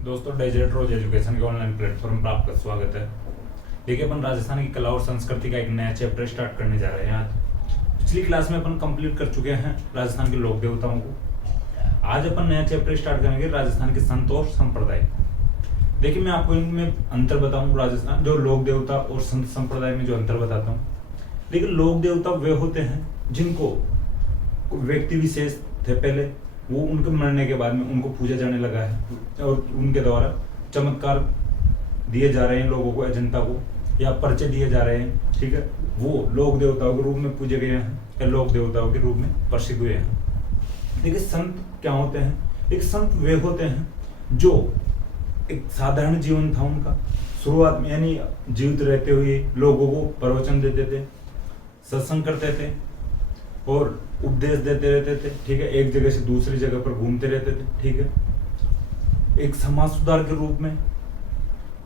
दोस्तों, डेजर्ट रोज एजुकेशन के online platform पर आपका स्वागत है। देखिए, अपन राजस्थान की कला और संस्कृति का एक नया चैप्टर स्टार्ट करने जा रहे हैं। आज पिछली क्लास में अपन कंप्लीट कर चुके हैं राजस्थान के लोक देवताओं को। आज अपन नया चैप्टर स्टार्ट करेंगे राजस्थान के संत और संप्रदाय। देखिए, मैं आपको इनमें अंतर बताऊं। राजस्थान जो लोक देवता और संत संप्रदाय में जो अंतर बताता हूँ। लेकिन लोक देवता वे होते हैं जिनको व्यक्ति विशेष थे पहले, वो उनके मरने के बाद में उनको पूजा जाने लगा है और उनके द्वारा चमत्कार दिए जा रहे हैं लोगों को, जनता को, या परिचय दिए जा रहे हैं। ठीक है, वो लोक देवताओं के रूप में पूजे गए हैं या लोक देवताओं के रूप में प्रसिद्ध हुए हैं। देखिए, संत क्या होते हैं? एक संत वे होते हैं जो एक साधारण जीवन था उनका, शुरुआत में, यानी जीवित रहते हुए लोगों को प्रवचन देते थे, सत्संग करते थे और उपदेश देते रहते थे। ठीक है, एक जगह से दूसरी जगह पर घूमते रहते थे। ठीक है, एक समाज सुधार के रूप में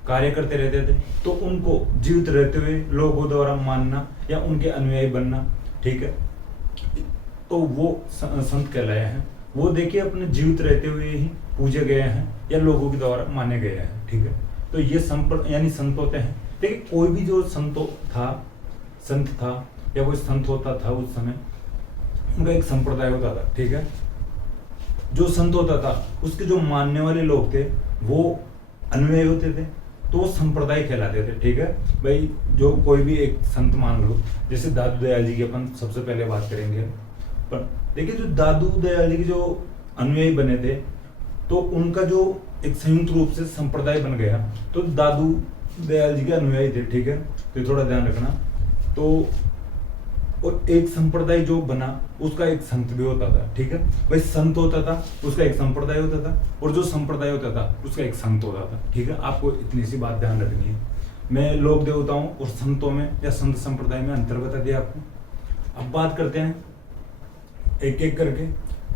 कार्य करते रहते थे। तो उनको जीवित रहते हुए लोगों द्वारा मानना या उनके अनुयायी बनना, ठीक है, तो वो संत कहलाए हैं। वो देखिए अपने जीवित रहते हुए ही पूजे गए हैं या लोगों के द्वारा माने गए हैं। ठीक है, तो ये यानी संत होते हैं। देखिए, कोई भी जो संत था या कोई संत होता था उस समय, उनका एक संप्रदाय होता था। ठीक है, जो संत होता था उसके जो मानने वाले लोग थे वो अनुयायी होते थे, तो वो संप्रदाय कहलाते थे। ठीक है भाई, जो कोई भी एक संत मान लो, जैसे दादू दयाल जी की अपन सबसे पहले बात करेंगे। पर देखिए, जो दादू दयाल जी के जो अनुयायी बने थे, तो उनका जो एक संयुक्त रूप से संप्रदाय बन गया, तो दादू दयाल जी के अनुयायी थे। ठीक है, तो ये थोड़ा ध्यान रखना। तो और एक संप्रदाय जो बना उसका एक संत भी होता था। ठीक है भाई, संत होता था उसका एक संप्रदाय होता था, और जो संप्रदाय होता था उसका एक संत होता था। ठीक है, आपको इतनी सी बात ध्यान रखनी है। मैं लोक देवताओं और संतों में या संत संप्रदाय में अंतर बता दिया आपको। अब बात करते हैं एक एक करके।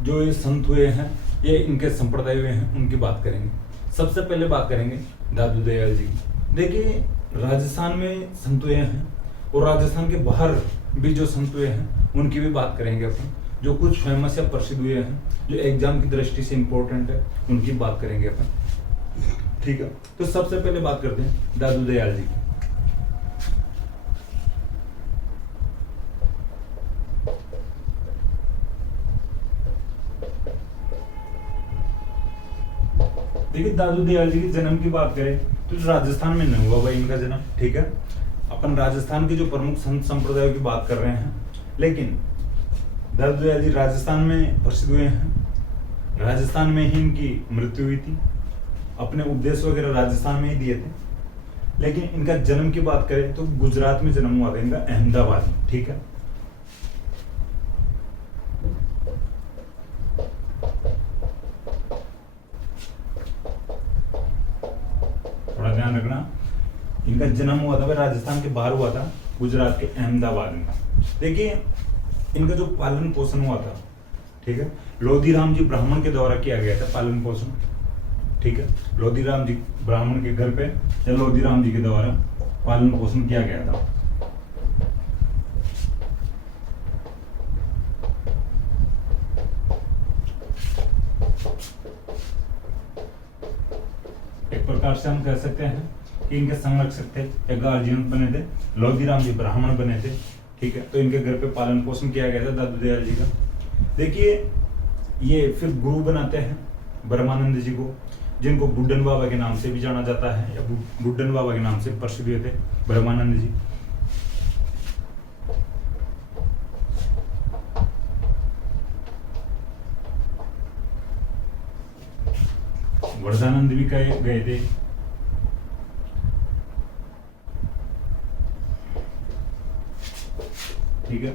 जो ये संत हुए हैं, ये इनके संप्रदाय हुए हैं, उनकी बात करेंगे। सबसे पहले बात करेंगे दादू दयाल जी की। देखिए, राजस्थान में संत हुए हैं और राजस्थान के बाहर भी जो संत हुए हैं उनकी भी बात करेंगे अपन। जो कुछ फेमस या प्रसिद्ध हुए हैं, जो एग्जाम की दृष्टि से इंपॉर्टेंट है, उनकी बात करेंगे अपन। ठीक है, तो सबसे पहले बात करते हैं दादू दयाल जी की। देखिए, दादू दयाल जी के जन्म की बात करें तो राजस्थान में नहीं हुआ भाई इनका जन्म। ठीक है, अपन राजस्थान के जो प्रमुख संत संप्रदायों की बात कर रहे हैं, लेकिन दादू दयाल जी राजस्थान में प्रसिद्ध हुए हैं। राजस्थान में ही इनकी मृत्यु हुई थी। अपने उपदेश वगैरह राजस्थान में ही दिए थे। लेकिन इनका जन्म की बात करें तो गुजरात में जन्म हुआ था इनका, अहमदाबाद में। ठीक है, थोड़ा ध्यान रखना। इनका जन्म हुआ था भाई राजस्थान के बाहर हुआ था, गुजरात के अहमदाबाद में। देखिए, इनका जो पालन पोषण हुआ था, ठीक है, लोधीराम जी ब्राह्मण के द्वारा किया गया था पालन पोषण। ठीक है, लोधीराम जी ब्राह्मण के घर पे या लोधीराम जी के द्वारा पालन पोषण किया गया था। एक प्रकार से हम कह सकते हैं कि इनके संरक्षक थे या गार्जियन बने थे, लोधीराम जी ब्राह्मण बने थे। ठीक है, तो इनके घर पे पालन पोषण किया गया था दादू दयाल जी का। देखिए, ये फिर गुरु बनाते हैं ब्रह्मानंद जी को, जिनको बुड्ढन बाबा के नाम से भी जाना जाता है या बुड्ढन बाबा के नाम से प्रसिद्ध हुए थे ब्रह्मानंद जी। वर्धानंद भी गए थे। ठीक है,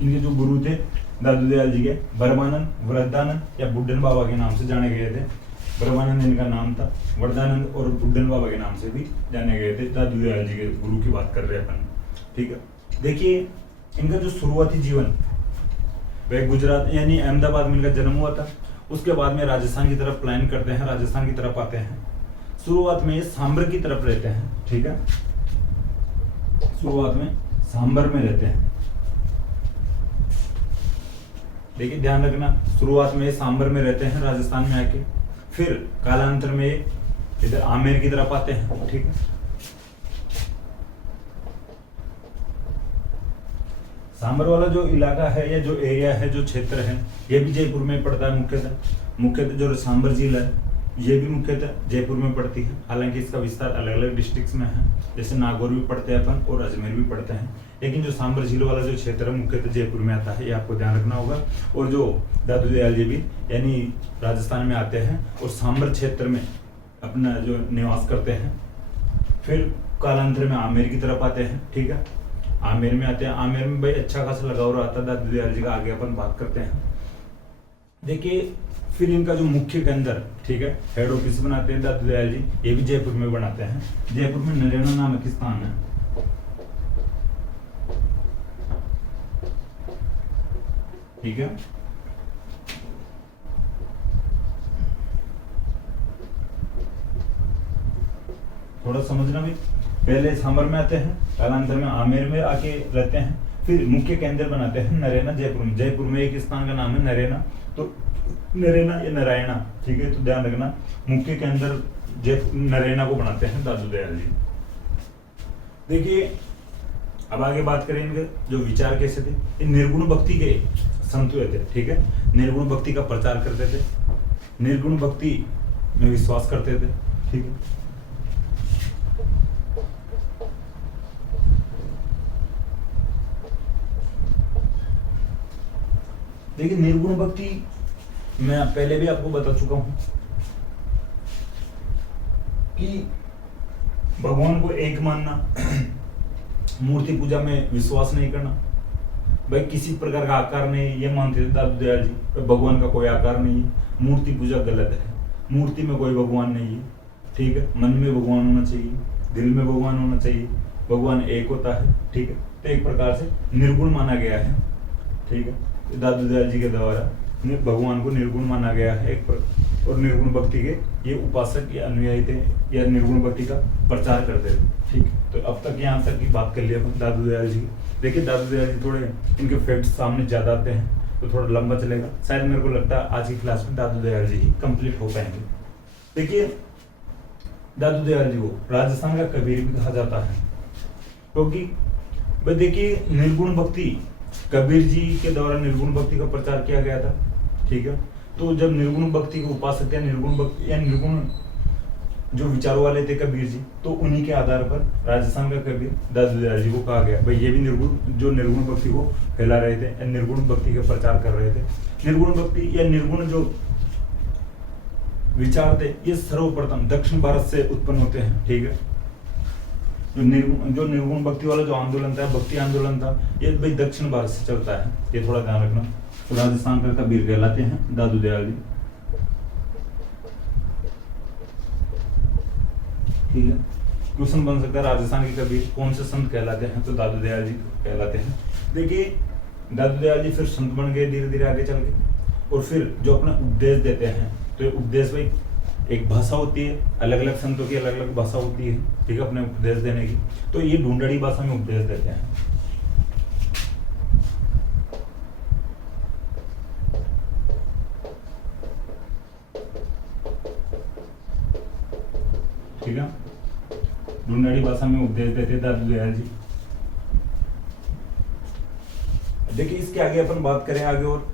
इनके जो गुरु थे दादू दयाल जी के, ब्रह्मानंद, वृद्धानंद या बुड्ढन बाबा के नाम से जाने गए थे। ब्रह्मानंद इनका नाम था, वरदानंद और बुड्ढन बाबा के नाम से भी जाने गए थे। दादू दयाल जी के गुरु की बात कर रहे हैं अपन। ठीक है, देखिए, इनका जो शुरुआती जीवन वह गुजरात यानी अहमदाबाद में इनका जन्म हुआ था। उसके बाद में राजस्थान की तरफ प्लान करते हैं, राजस्थान की तरफ आते हैं। शुरुआत में ये सांबर की तरफ रहते हैं। ठीक है, शुरुआत में सांबर में रहते हैं। देखिए ध्यान रखना, शुरुआत में सांबर में रहते हैं राजस्थान में आके, फिर कालांतर में इधर आमेर की तरफ आते हैं। ठीक है, सांबर वाला जो इलाका है या जो एरिया है, जो क्षेत्र है, ये भी जयपुर में पड़ता है मुख्यतः जो सांबर जिला है ये भी मुख्यतः जयपुर में पड़ती है। हालांकि इसका विस्तार अलग अलग डिस्ट्रिक्ट्स में है, जैसे नागौर भी पढ़ते हैं अपन और अजमेर भी पढ़ते हैं, लेकिन जो सांबर जिले वाला जो क्षेत्र है मुख्यतः जयपुर में आता है, ये आपको ध्यान रखना होगा। और जो दादू दयाल जी भी यानी राजस्थान में आते हैं और सांबर क्षेत्र में अपना जो निवास करते हैं, फिर कालांतर में आमेर की तरफ आते हैं। ठीक है, आमेर में आते हैं, आमेर में भाई अच्छा खासा लगाव रहता है दादू दयाल जी का, आगे अपन बात करते हैं। देखिए फिर इनका जो मुख्य केंद्र, ठीक है, हेड ऑफिस बनाते हैं दादू दयाल जी, ये भी जयपुर में बनाते हैं। जयपुर में नरेना नामक स्थान है। ठीक है, थोड़ा समझना भी, पहले सांबर में आते हैं, कालांतर में आमेर में आके रहते हैं, फिर मुख्य केंद्र बनाते हैं नरेना जयपुर में। जयपुर में एक स्थान का नाम है नरेना, तो नरेना या नारायणा, ठीक है, तो ध्यान रखना मुख्य केंद्र जयपुर नरेना को बनाते हैं दादू दयाल जी। देखिए अब आगे बात करें इनके जो विचार कैसे थे। ये निर्गुण भक्ति के संत हुए थे। ठीक है, निर्गुण भक्ति का प्रचार करते थे, निर्गुण भक्ति में विश्वास करते थे। ठीक है, देखिए निर्गुण भक्ति मैं पहले भी आपको बता चुका हूं कि भगवान को एक मानना, मूर्ति पूजा में विश्वास नहीं करना। भाई किसी प्रकार का आकार नहीं, ये मानते थे दादू दयाल जी, भगवान का कोई आकार नहीं है, मूर्ति पूजा गलत है, मूर्ति में कोई भगवान नहीं है। ठीक है, मन में भगवान होना चाहिए, दिल में भगवान होना चाहिए, भगवान एक होता है। ठीक है, तो एक प्रकार से निर्गुण माना गया है। ठीक है, दादू दयाल जी के द्वारा भगवान को निर्गुण माना गया है और निर्गुण भक्ति के ये उपासक या अनुयायी थे या निर्गुण भक्ति का प्रचार करते थे। ठीक, तो अब तक यहाँ तक की बात कर लिया अपन दादू दयाल जी की। देखिए दादू दयाल जी थोड़े इनके फैक्ट्स सामने ज्यादा आते हैं तो थोड़ा लंबा चलेगा, शायद मेरे को लगता है आज की क्लास में दादू दयाल जी ही कंप्लीट हो पाएंगे। देखिए दादू दयाल जी को राजस्थान का कबीर भी कहा जाता है, क्योंकि भाई देखिए निर्गुण भक्ति कबीर जी के द्वारा निर्गुण भक्ति का प्रचार किया गया था। ठीक है, तो जब निर्गुण भक्ति के उपासक या निर्गुण भक्ति या निर्गुण जो विचारों वाले थे कबीर जी, तो उन्हीं के आधार पर राजस्थान का कबीर दादू दयाल जी को कहा गया। भाई ये भी निर्गुण जो निर्गुण भक्ति को फैला रहे थे या निर्गुण भक्ति का प्रचार कर रहे थे। निर्गुण भक्ति या निर्गुण जो विचार थे ये सर्वप्रथम दक्षिण भारत से उत्पन्न होते हैं। ठीक है, जो निर्गुण भक्ति वाला जो आंदोलन था, भक्ति आंदोलन था, ये भाई दक्षिण भारत से चलता है, ये थोड़ा ध्यान रखना। तो राजस्थान का कबीर कहलाते हैं दादू दयाल जी। ठीक है, क्वेश्चन बन सकता है राजस्थान के कबीर कौन से संत कहलाते हैं, तो दादू दयाल जी कहलाते हैं। देखिए दादू दयाल जी फिर संत बन गए धीरे धीरे आगे चल के, और फिर जो अपना उपदेश देते हैं, तो ये उपदेश भाई एक भाषा होती है, अलग अलग संतों की अलग अलग भाषा होती है। ठीक है, अपने उपदेश देने की, तो ये ढूंढड़ी भाषा में उपदेश देते हैं। ठीक है, ढूंढड़ी भाषा में उपदेश देते दादू दयाल जी। देखिए इसके आगे अपन बात करें आगे, और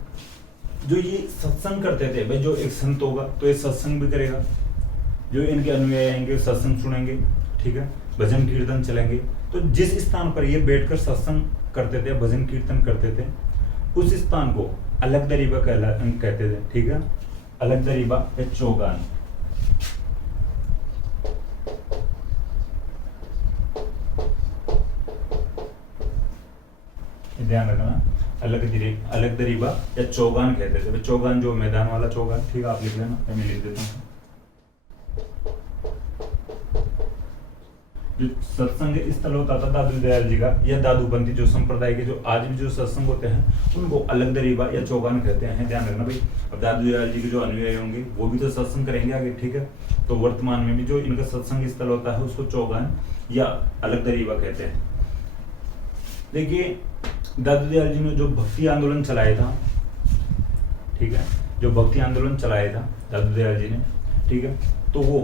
जो ये सत्संग करते थे भाई, जो एक संत होगा तो ये सत्संग भी करेगा, जो इनके अनुयायी आएंगे सत्संग सुनेंगे। ठीक है, भजन कीर्तन चलेंगे। तो जिस स्थान पर ये बैठकर सत्संग करते थे, भजन कीर्तन करते थे, उस स्थान को अलग दरीबा कहते थे। ठीक है, अलग दरीबा या चौगान। ध्यान रखना, अलग दरीबा या चौगान कहते थे। चौगान जो मैदान वाला चौगान, ठीक है, आप लिख लेना, मैं लिख देता हूँ। जो सत्संग स्थल होता था दादू दयाल जी का या दादूपंथी जो संप्रदाय के जो आज भी जो सत्संग होते हैं उनको अलग दरीबा या चौगान कहते हैं। ध्यान रखना भाई, अब दादू दयाल जी के जो अनुयायी होंगे वो भी तो सत्संग करेंगे आगे। ठीक है, तो वर्तमान में भी जो इनका सत्संग स्थल होता है उसको चौगान या अलग दरीबा कहते हैं। देखिए दादू दयाल जी ने जो भक्ति आंदोलन चलाया था ठीक है, जो भक्ति आंदोलन चलाया था दादू दयाल जी ने, ठीक है, तो वो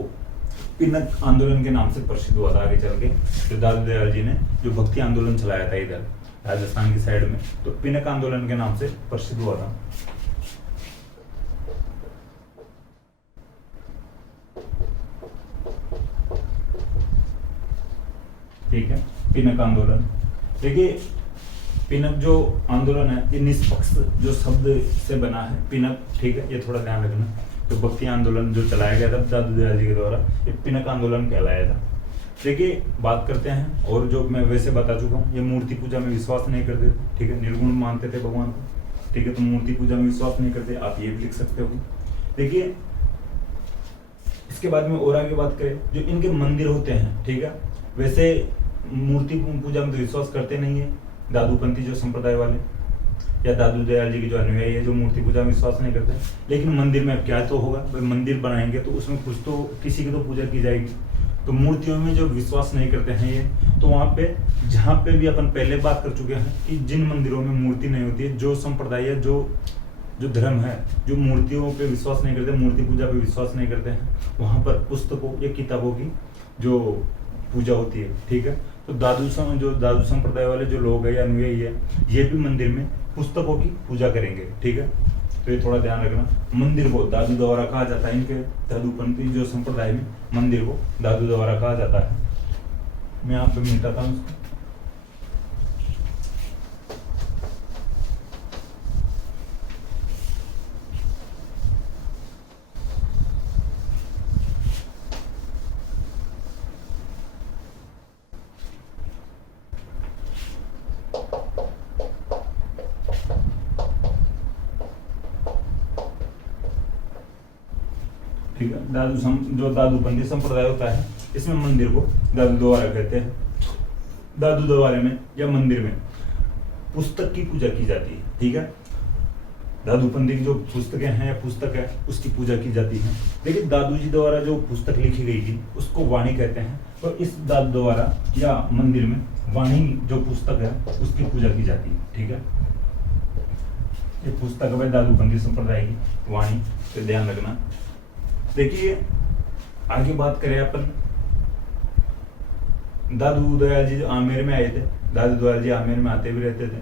पिनक आंदोलन के नाम से प्रसिद्ध हुआ था आगे चल के। जो दादू दयाल जी ने जो भक्ति आंदोलन चलाया था इधर राजस्थान की साइड में, तो पिनक आंदोलन के नाम से प्रसिद्ध हुआ था। ठीक है, पिनक आंदोलन। देखिए पिनक जो आंदोलन है ये निष्पक्ष जो शब्द से बना है पिनक, ठीक है, ये थोड़ा ध्यान रखना। तो भक्ति आंदोलन जो चलाया गया था दादू दयाल जी के द्वारा, ये पिनक आंदोलन कहलाया था। देखिए बात करते हैं, और जो मैं वैसे बता चुका हूँ, ये मूर्ति पूजा में विश्वास नहीं करते थे, ठीक है, निर्गुण मानते थे भगवान को, ठीक है, तो मूर्ति पूजा में विश्वास नहीं करते, आप ये भी लिख सकते हो। देखिए इसके बाद में और आगे बात करें, जो इनके मंदिर होते हैं, ठीक है, वैसे मूर्ति पूजा में तो विश्वास करते नहीं है दादूपंथी जो संप्रदाय वाले या दादू दयाल जी के जो अनुयायी है, जो मूर्ति पूजा में विश्वास नहीं करते। लेकिन मंदिर में क्या तो होगा, भाई मंदिर बनाएंगे तो उसमें कुछ तो किसी की तो पूजा की जाएगी। तो मूर्तियों में जो विश्वास नहीं करते हैं ये, तो वहाँ पे जहाँ पे भी अपन पहले बात कर चुके हैं कि जिन मंदिरों में मूर्ति नहीं होती है, जो संप्रदाय है, जो धर्म है, जो मूर्तियों पे विश्वास नहीं करते, मूर्ति पूजा पे विश्वास नहीं करते हैं, वहाँ पर पुस्तकों या किताबों की जो पूजा होती है, ठीक है। तो दादू संप्रदाय वाले जो लोग हैं या अनुयायी है, ये भी मंदिर में पुस्तकों की पूजा करेंगे, ठीक है। तो ये थोड़ा ध्यान रखना, मंदिर को दादू द्वारा कहा जाता है, इनके दादूपंथी जो संप्रदाय में मंदिर को दादू द्वारा कहा जाता है। मैं यहाँ पे मिटाता हूँ उसको। ठीक है, जो दादूपंथी संप्रदाय होता है, इसमें मंदिर को दादू द्वारा कहते हैं। दादू द्वारे में या मंदिर में पुस्तक की पूजा की जाती है, ठीक है। दादूपंथी की जो पुस्तकें हैं या पुस्तक है उसकी पूजा की जाती है। लेकिन दादू जी द्वारा जो पुस्तक लिखी गई थी उसको वाणी कहते हैं। तो इस दादू द्वारा या मंदिर में वाणी जो पुस्तक है उसकी पूजा की जाती है, ठीक है। ये पुस्तक है दादूपंथी संप्रदाय की वाणी, तो ध्यान रखना। देखिए आगे बात करें अपन, दादू दयाल जी आमेर में आए थे। दादू दयाल जी आमेर में आते भी रहते थे।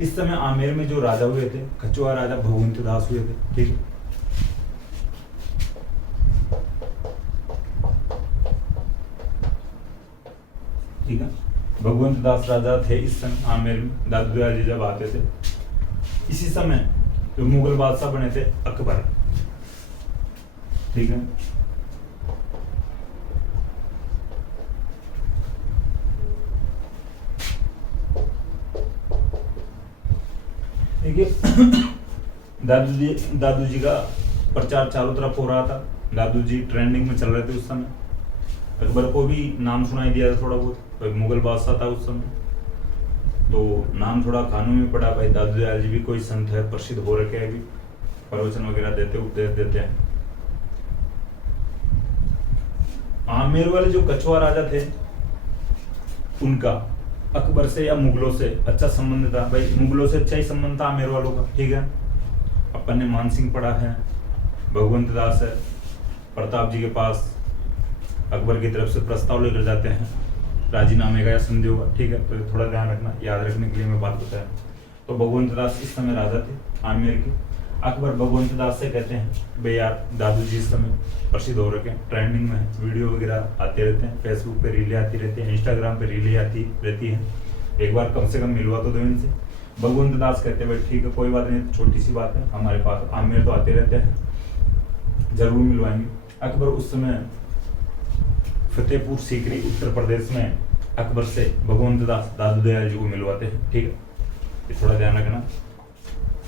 इस समय आमेर में जो राजा हुए थे, कछुआ राजा भगवंत दास हुए थे, ठीक है। ठीक है, भगवंत दास राजा थे इस समय आमेर में, दादू दयाल जी जब आते थे। इसी समय जो मुगल बादशाह बने थे अकबर, ठीक है। देखिए दादू जी का प्रचार चारों तरफ हो रहा था। दादू जी ट्रेंडिंग में चल रहे थे उस समय। अकबर को भी नाम सुनाई दिया था थोड़ा बहुत, मुगल बादशाह था उस समय, तो नाम थोड़ा कानों में पड़ा। भाई दादू दयाल जी भी कोई संत है, प्रसिद्ध हो रखे हैं, अभी प्रवचन वगैरह देते, उपदेश देते हैं। आमेर वाले जो कछुआ राजा थे उनका अकबर से या मुगलों से अच्छा संबंध था। भाई मुगलों से अच्छा ही संबंध था आमेर वालों का, ठीक है। अपन ने मानसिंह पढ़ा है, भगवंत दास है, प्रताप जी के पास अकबर की तरफ से प्रस्ताव लेकर जाते हैं राजीनामे का या संधियों का, ठीक है। तो थोड़ा ध्यान रखना, याद रखने के लिए मैं बात बताया। तो भगवंत दास इस समय राजा थे आमेर के। अकबर भगवंत दास से कहते हैं भाई यार दादू जी इस समय प्रसिद्ध हो रखे हैं, ट्रेंडिंग में है, वीडियो वगैरह आते रहते हैं, फेसबुक पे रीलें आती रहती हैं, इंस्टाग्राम पे रीलें आती रहती हैं, एक बार कम से कम मिलवा तो दो इनसे। भगवंत दास कहते हैं भाई ठीक है, कोई बात नहीं, छोटी सी बात है, हमारे पास आमेर तो आते रहते हैं, जरूर मिलवाएंगे। अकबर उस समय फतेहपुर सीकरी उत्तर प्रदेश में अकबर से भगवंत दास दादू दयाल जी को मिलवाते हैं, ठीक है। ये थोड़ा ध्यान रखना।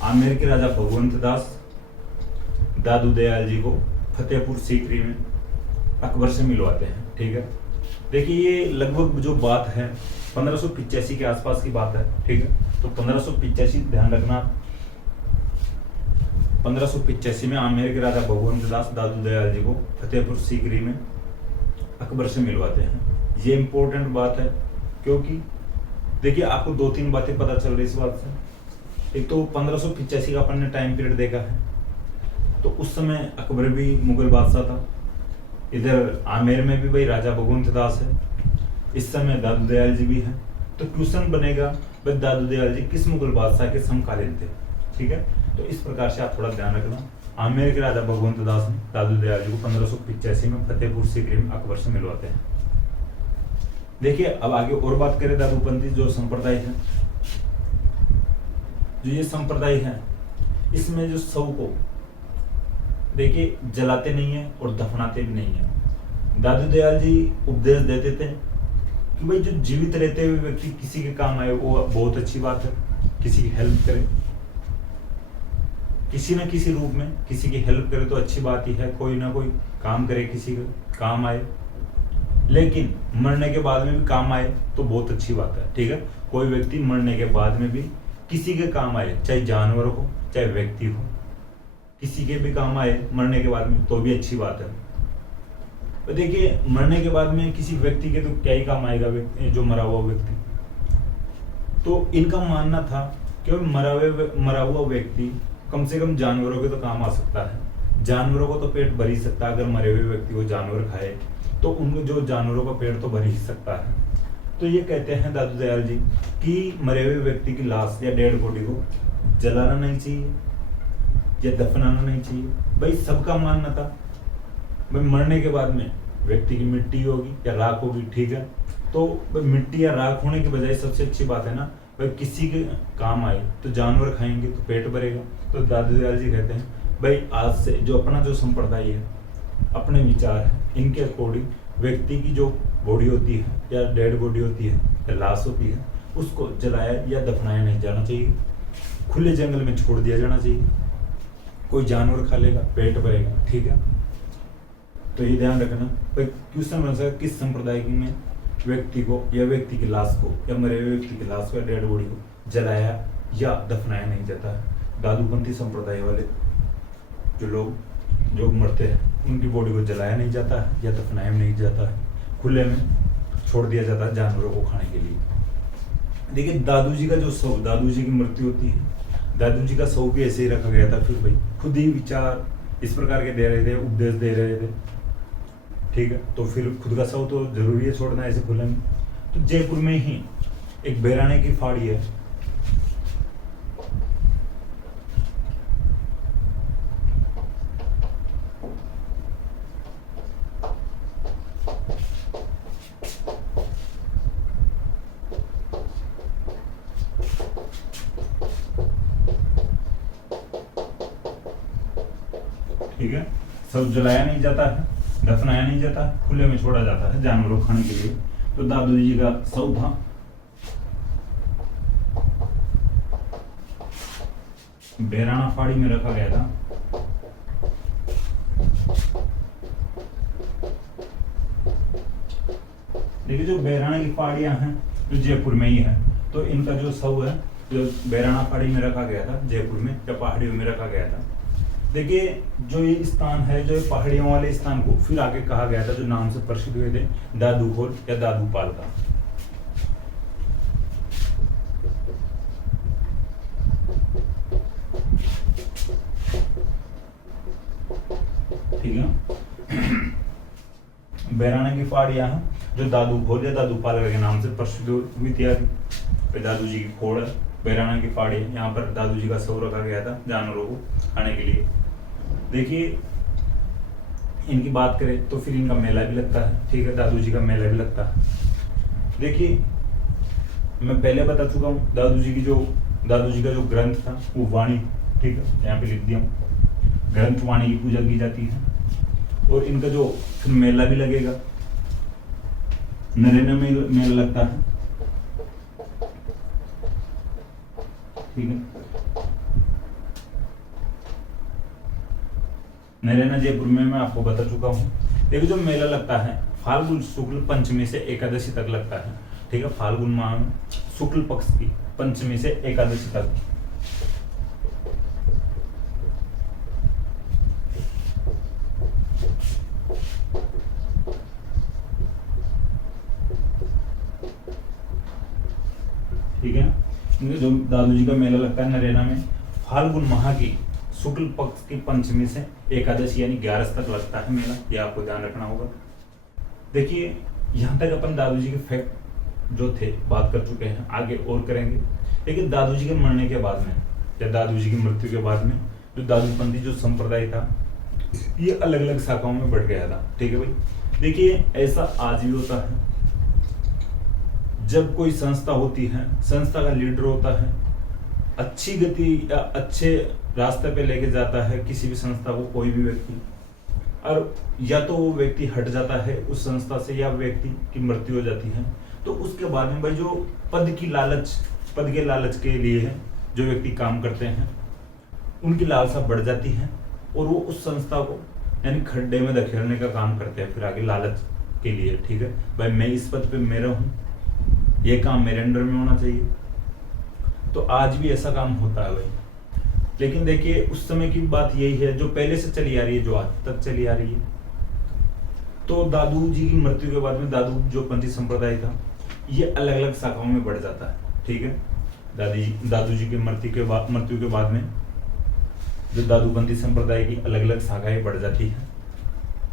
आमेर के राजा भगवंत दास दादू दयाल जी को फतेहपुर सीकरी में अकबर से मिलवाते हैं, ठीक है। देखिए ये लगभग जो बात है 1585 के आसपास की बात है, ठीक है। तो 1585 ध्यान रखना, 1585 में आमेर के राजा भगवंत दास दादू दयाल जी को फतेहपुर सीकरी में अकबर से मिलवाते हैं। ये इंपॉर्टेंट बात है क्योंकि देखिए आपको 2-3 बातें पता चल रही इस बात से। एक तो 1585 का अपन ने टाइम पीरियड देखा है, तो उस समय अकबर भी मुगल बादशाह था, इधर आमेर में भी भाई राजा भगवंत दास है, इस समय दादू दयाल जी भी हैं। तो क्वेश्चन बनेगा भाई दादू दयाल जी किस मुगल बादशाह के समकालीन थे, ठीक है। तो इस प्रकार से आप थोड़ा ध्यान रखना। आमेर के राजा भगवंत दास ने दादू दयाल जी को 1585 में फतेहपुर सीकरी में अकबर से मिलवाते हैं। देखिए अब आगे और बात करें दादूपंथी जो संप्रदाय है, जो ये संप्रदाय है, इसमें जो शव को देखिए जलाते नहीं है और दफनाते भी नहीं है। दादू दयाल जी उपदेश देते थे कि भाई जो जीवित रहते हुए व्यक्ति किसी के काम आए वो बहुत अच्छी बात है, किसी की हेल्प करे, किसी न किसी रूप में किसी की हेल्प करे तो अच्छी बात ही है, कोई ना कोई काम करे किसी का काम आए, लेकिन मरने के बाद में भी काम आए तो बहुत अच्छी बात है, ठीक है। कोई व्यक्ति मरने के बाद में भी किसी के काम आए, चाहे जानवर हो चाहे व्यक्ति हो, किसी के भी काम आए मरने के बाद में तो भी अच्छी बात है। तो देखिए मरने के बाद में किसी व्यक्ति के तो क्या ही काम आएगा, जो मरा हुआ व्यक्ति। तो इनका मानना था कि मरा हुआ व्यक्ति कम से कम जानवरों के तो काम आ सकता है, जानवरों को तो पेट भर ही सकता है, अगर मरे हुए व्यक्ति को जानवर खाए तो उनको जो जानवरों का पेट तो भर ही सकता है। तो ये कहते हैं दादू दयाल जी कि मरे हुए व्यक्ति की लाश या डेड बॉडी को जलाना नहीं चाहिए या दफनाना नहीं चाहिए। भाई सबका मानना था भाई मरने के बाद में व्यक्ति की मिट्टी होगी या राख होगी, ठीक है। तो मिट्टी या राख होने की बजाय सबसे अच्छी बात है ना भाई किसी के काम आए तो जानवर खाएंगे तो पेट भरेगा। तो दादू दयाल जी कहते हैं भाई आज से जो अपना जो संप्रदाय है, अपने विचार है, इनके अकॉर्डिंग व्यक्ति की जो बॉडी होती है या डेड बॉडी होती है या लाश होती है उसको जलाया या दफनाया नहीं जाना चाहिए, खुले जंगल में छोड़ दिया जाना चाहिए। कोई जानवर खा लेगा पेट भरेगा, ठीक है। तो ये ध्यान रखना भाई क्वेश्चन बन सकता है किस संप्रदाय में व्यक्ति को या व्यक्ति की लाश को या मरे हुए व्यक्ति की लाश को या डेड बॉडी को जलाया या दफनाया नहीं जाता है। दादूपंथी संप्रदाय वाले जो लोग जो मरते हैं उनकी बॉडी को जलाया नहीं जाता है या दफनाया नहीं जाता है, खुले में छोड़ दिया जाता है जानवरों को खाने के लिए। देखिए दादू जी का जो शव, दादू जी की मृत्यु होती है, दादू जी का शव भी ऐसे ही रखा गया था। फिर भाई खुद ही विचार इस प्रकार के दे रहे थे, उपदेश दे रहे थे, ठीक है। तो फिर खुद का शव तो जरूरी है छोड़ना ऐसे खुले में। तो जयपुर में ही एक बेराने की फाड़ी है, ठीक है। सब जलाया नहीं जाता है, दफनाया नहीं जाता है, खुले में छोड़ा जाता है जानवरों खाने के लिए। तो दादू जी का शव था बेराना फाड़ी में रखा गया था। देखिए जो बेराना की फाड़ियां हैं जो जयपुर में ही है, तो इनका जो शव है जो बेराना फाड़ी में रखा गया था जयपुर में या पहाड़ियों में रखा गया था। देखिए जो ये स्थान है, जो पहाड़ियों वाले स्थान को फिर आगे कहा गया था जो नाम से प्रसिद्ध हुए थे दादू खोल या दादू पाल का। ठीक है। बेराना की पहाड़ियां हैं जो दादू खोल या दादू पाल के नाम से प्रसिद्ध हुई थी। दादू जी की खोड़ है, बेराना की पहाड़ी, यहाँ पर दादू जी का शव रखा गया था जानवरों को खाने के लिए। देखिए इनकी बात करें तो फिर इनका मेला भी लगता है, ठीक है, दादू जी का मेला भी लगता है। देखिए मैं पहले बता चुका हूँ दादू जी का जो ग्रंथ था वो वाणी, ठीक है, यहाँ पे लिख दिया हूँ, ग्रंथ वाणी की पूजा की जाती है। और इनका जो फिर मेला भी लगेगा, नरेना में मेला लगता है, ठीक है। नरेना जयपुर में मैं आपको बता चुका हूँ। देखो जो मेला लगता है फाल्गुन शुक्ल पंचमी से एकादशी तक लगता है, ठीक है, फाल्गुन माह में शुक्ल पक्ष की पंचमी से एकादशी तक। ठीक है। जो दादू जी का मेला लगता है नरेना में, फाल्गुन माह की शुक्ल पक्ष की पंचमी से एकादशी यानी 11 तक लगता है मेला, ये आपको ध्यान रखना होगा। देखिए यहाँ तक अपन दादू जी के फैक्ट जो थे बात कर चुके हैं, आगे और करेंगे। लेकिन दादू जी के मरने के बाद में या दादू जी की मृत्यु के बाद में जो दादूपंथी जो संप्रदाय था ये अलग अलग शाखाओं में बढ़ गया था। ठीक है भाई, देखिए ऐसा आज भी होता है। जब कोई संस्था होती है, संस्था का लीडर होता है, अच्छी गति या अच्छे रास्ते पे लेके जाता है किसी भी संस्था को कोई भी व्यक्ति, और या तो वो व्यक्ति हट जाता है उस संस्था से या व्यक्ति की मृत्यु हो जाती है, तो उसके बाद में भाई जो पद के लालच के लिए जो व्यक्ति काम करते हैं उनकी लालसा बढ़ जाती है और वो उस संस्था को यानी खड्डे में धकेलने का काम करते हैं फिर आगे लालच के लिए। ठीक है भाई, मैं इस पद पे मेरा हूँ, ये काम मेरे अंडर में होना चाहिए, तो आज भी ऐसा काम होता है भाई। लेकिन देखिए उस समय की बात यही है जो पहले से चली आ रही है, जो आज तक चली आ रही है। तो दादू जी की मृत्यु के बाद में दादू जो पंथी संप्रदाय था ये अलग अलग शाखाओं में बढ़ जाता है। ठीक है, दादू जी की मृत्यु के बाद में जो दादूपंथी संप्रदाय की अलग अलग शाखाएं बढ़ जाती है।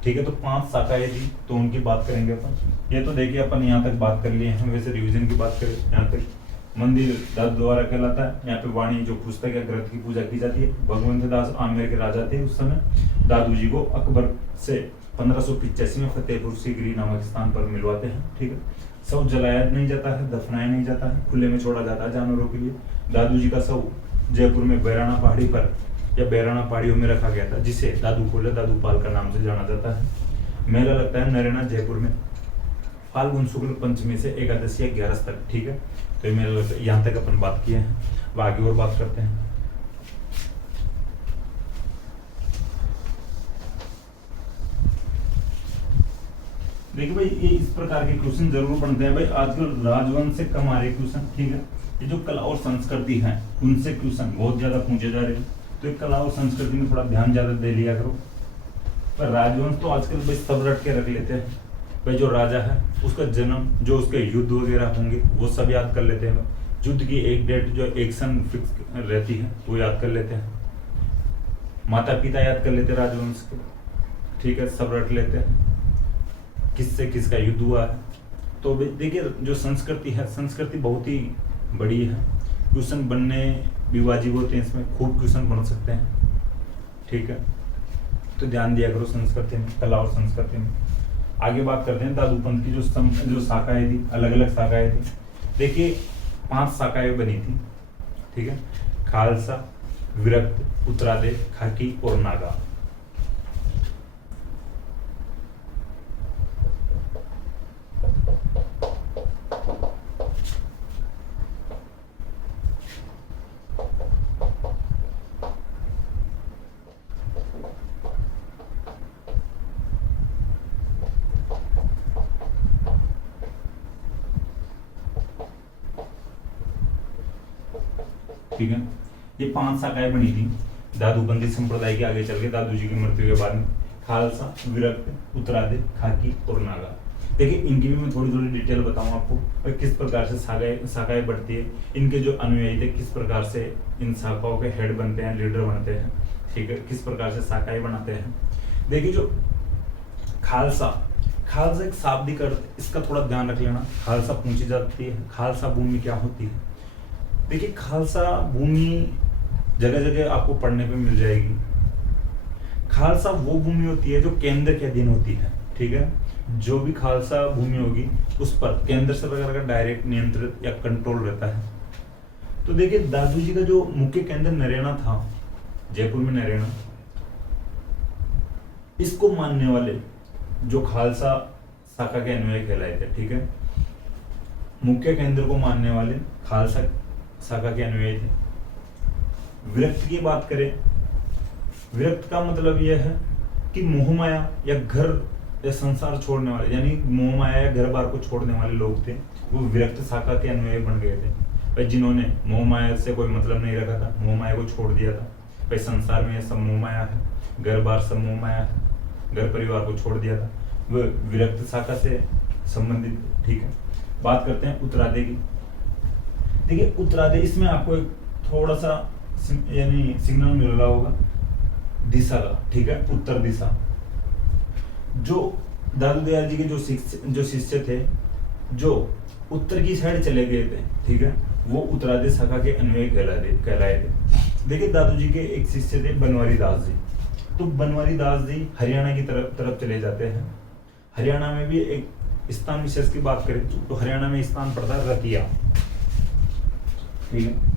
ठीक है, तो 5 शाखाएं थी, तो उनकी बात करेंगे अपन। ये तो देखिए अपन यहाँ तक बात कर लिए हैं, वैसे रिवीजन की बात करें यहाँ तक मंदिर दादू द्वारा कहलाता है। यहाँ पे वाणी जो पुस्तक या ग्रंथ की पूजा की जाती है। भगवंत दास आमेर के राजा थे उस समय, दादू जी को अकबर से 1585 में फतेहपुर सीकरी नामक स्थान पर मिलवाते हैं। ठीक है, शव जलाया नहीं जाता है, दफनाया नहीं जाता है, खुले में छोड़ा जाता है जानवरों के लिए। दादू जी का शव जयपुर में बैराणा पहाड़ी पर या बैराणा पहाड़ियों में रखा गया था, जिसे दादू खोले दादूपाल का नाम से जाना जाता है। मेला लगता है नरेना जयपुर में फाल्गुन शुक्ल पंचमी से एकादशी 11 तक। ठीक है, तो ये मेला लगता है। यहाँ तक अपन बात किए हैं, अब आगे और बात करते हैं। देखिए भाई, ये इस प्रकार के क्वेश्चन जरूर बनते हैं भाई। आजकल राजवंश से कम आ रहे क्वेश्चन। ठीक है, ये जो कला और संस्कृति है उनसे क्वेश्चन बहुत ज्यादा पूछे जा रहे हैं, तो ये कला और संस्कृति में थोड़ा ध्यान ज्यादा दे लिया करो। पर राजवंश तो आजकल भाई सब रट के रख लेते हैं भाई। जो राजा है उसका जन्म, जो उसके युद्ध वगैरह होंगे वो सब याद कर लेते हैं। युद्ध की एक डेट जो एक्शन फिक्स रहती है वो याद कर लेते हैं। माता पिता याद कर लेते हैं राजवंश के। ठीक है, सब रट लेते हैं किससे किसका युद्ध हुआ है। तो देखिए जो संस्कृति है, संस्कृति बहुत ही बड़ी है। क्वेश्चन बनने भी वाजिब होते हैं, इसमें खूब क्वेश्चन बन सकते हैं। ठीक है, तो ध्यान दिया करो संस्कृति में, कला और संस्कृति में। आगे बात करते हैं दादूपंथ की जो शाखाएं थी, अलग अलग शाखाएं थी। देखिए 5 शाखाएं बनी थी। ठीक है, खालसा, विरक्त, उत्तरादे, खाकी और नागा। ठीक है, ये 5 शाखाएं बनी थी दादूपंथी संप्रदाय के। आगे चल के दादू जी की मृत्यु के बाद में खालसा, विरक्त, उत्तरादे, खाकी और नागा। देखिए इनकी भी मैं थोड़ी थोड़ी डिटेल बताऊं आपको और किस प्रकार से शाखाएं बढ़ती है, इनके जो अनुयायी थे किस प्रकार से इन शाखाओं के हेड बनते हैं, लीडर बनते हैं। ठीक है, किस प्रकार से शाखाएं बनाते हैं। देखिए जो खालसा एक शाब्दिक अर्थ, इसका थोड़ा ध्यान रख लेना। खालसा पूछी जाती है, खालसा भूमि क्या होती है। देखिए खालसा भूमि जगह जगह आपको पढ़ने पे मिल जाएगी। खालसा वो भूमि होती है जो केंद्र के अधीन होती है। ठीक है, जो भी खालसा भूमि होगी उस पर केंद्र सरकार का डायरेक्ट नियंत्रित या कंट्रोल रहता है। तो देखिए दादू जी का जो मुख्य केंद्र नरेना था, जयपुर में नरेना, इसको मानने वाले जो खालसा शाखा के अनुयायी कहलाए थे। ठीक है, मुख्य केंद्र को मानने वाले खालसा शाखा के अनुयायी थे। विरक्त की बात करें, विरक्त का मतलब यह है कि मोहमाया या घर या संसार छोड़ने वाले, यानी मोहमाया या घर बार को छोड़ने वाले लोग थे, वो विरक्त शाखा के अनुयायी बन गए थे भाई। जिन्होंने मोहमाया से कोई मतलब नहीं रखा था, मोहमाया को छोड़ दिया था भाई। संसार में सब मोहमाया है, घर बार सब मोहमाया है, घर परिवार को छोड़ दिया था, वो विरक्त शाखा से संबंधित। ठीक है, बात करते हैं उत्तरादे की। देखिए उत्तरादे, इसमें आपको एक थोड़ा सा यानी सिग्नल मिल रहा होगा दिशा का, ठीक है, उत्तर दिशा। जो दादू दयाल जी के जो शिष्य थे, जो उत्तर की साइड चले गए थे, ठीक है, वो उत्तरादे शाखा के अन्वयी कहलाए थे। देखिए दादू जी के एक शिष्य थे बनवारी दास जी। तो बनवारी दास जी हरियाणा की तरफ चले जाते हैं। हरियाणा में भी एक स्थान विशेष की बात करें तो हरियाणा में स्थान पड़ता है रतिया, ठीक है।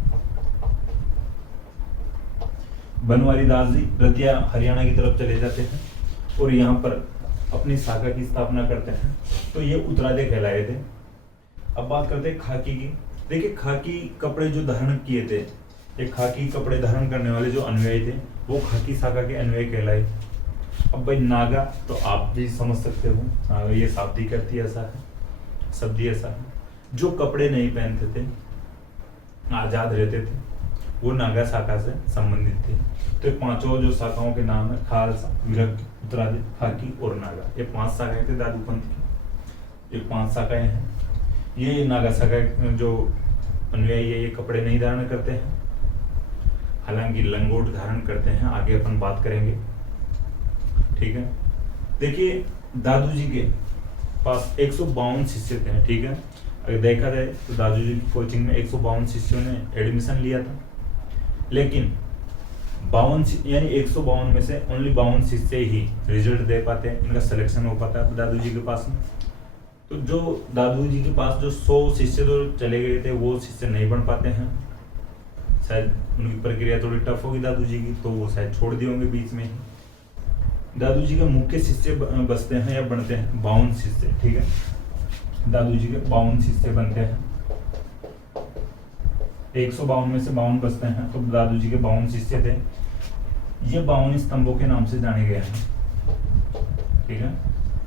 बनवारी दास जी रतिया हरियाणा की तरफ चले जाते हैं और यहाँ पर अपनी शाखा की स्थापना करते हैं। तो ये उत्तरादे कहलाए थे। अब बात करते हैं खाकी की। देखिए खाकी कपड़े जो धारण किए थे, ये खाकी कपड़े धारण करने वाले जो अनुयायी थे वो खाकी शाखा के अनुयायी कहलाए। अब भाई नागा, तो आप भी समझ सकते हो, नागा ये शाब्दिक अर्थ ऐसा है, शब्दी ऐसा है, जो कपड़े नहीं पहनते थे, आजाद रहते थे, वो नागा शाखा से संबंधित थे। तो पांचों जो शाखाओं के नाम है खालसा, विरक्त, उत्तरादि, खाकी और नागा। ये 5 शाखाएं थे दादू पंथ की, ये 5 शाखाएं हैं। ये नागा शाखा जो अनुयायी है ये कपड़े नहीं धारण करते हैं, हालांकि लंगोट धारण करते हैं, आगे अपन बात करेंगे, ठीक है। देखिए दादू जी के पास 152 शिष्य थे, ठीक है। अगर देखा जाए तो दादू जी की कोचिंग में 152 शिष्यों ने एडमिशन लिया था, लेकिन 52 यानी 152 में से ओनली 52 शिष्य ही रिजल्ट दे पाते हैं, इनका सिलेक्शन हो पाता है दादू जी के पास में। तो जो दादू जी के पास जो 100 शिष्य तो चले गए थे, वो शिष्य नहीं बन पाते हैं, शायद उनकी प्रक्रिया थोड़ी टफ होगी दादू जी की, तो वो शायद छोड़ दिए होंगे बीच में ही। दादू जी के मुख्य शिष्य बचते हैं या बनते हैं 52 शिष्य, ठीक है। दादू जी के 52 शिष्य बनते हैं, 152 में से 52 बचते हैं, तो दादू जी के 52 शिष्य थे। ये 52 स्तंभों के नाम से जाने गए हैं, ठीक है।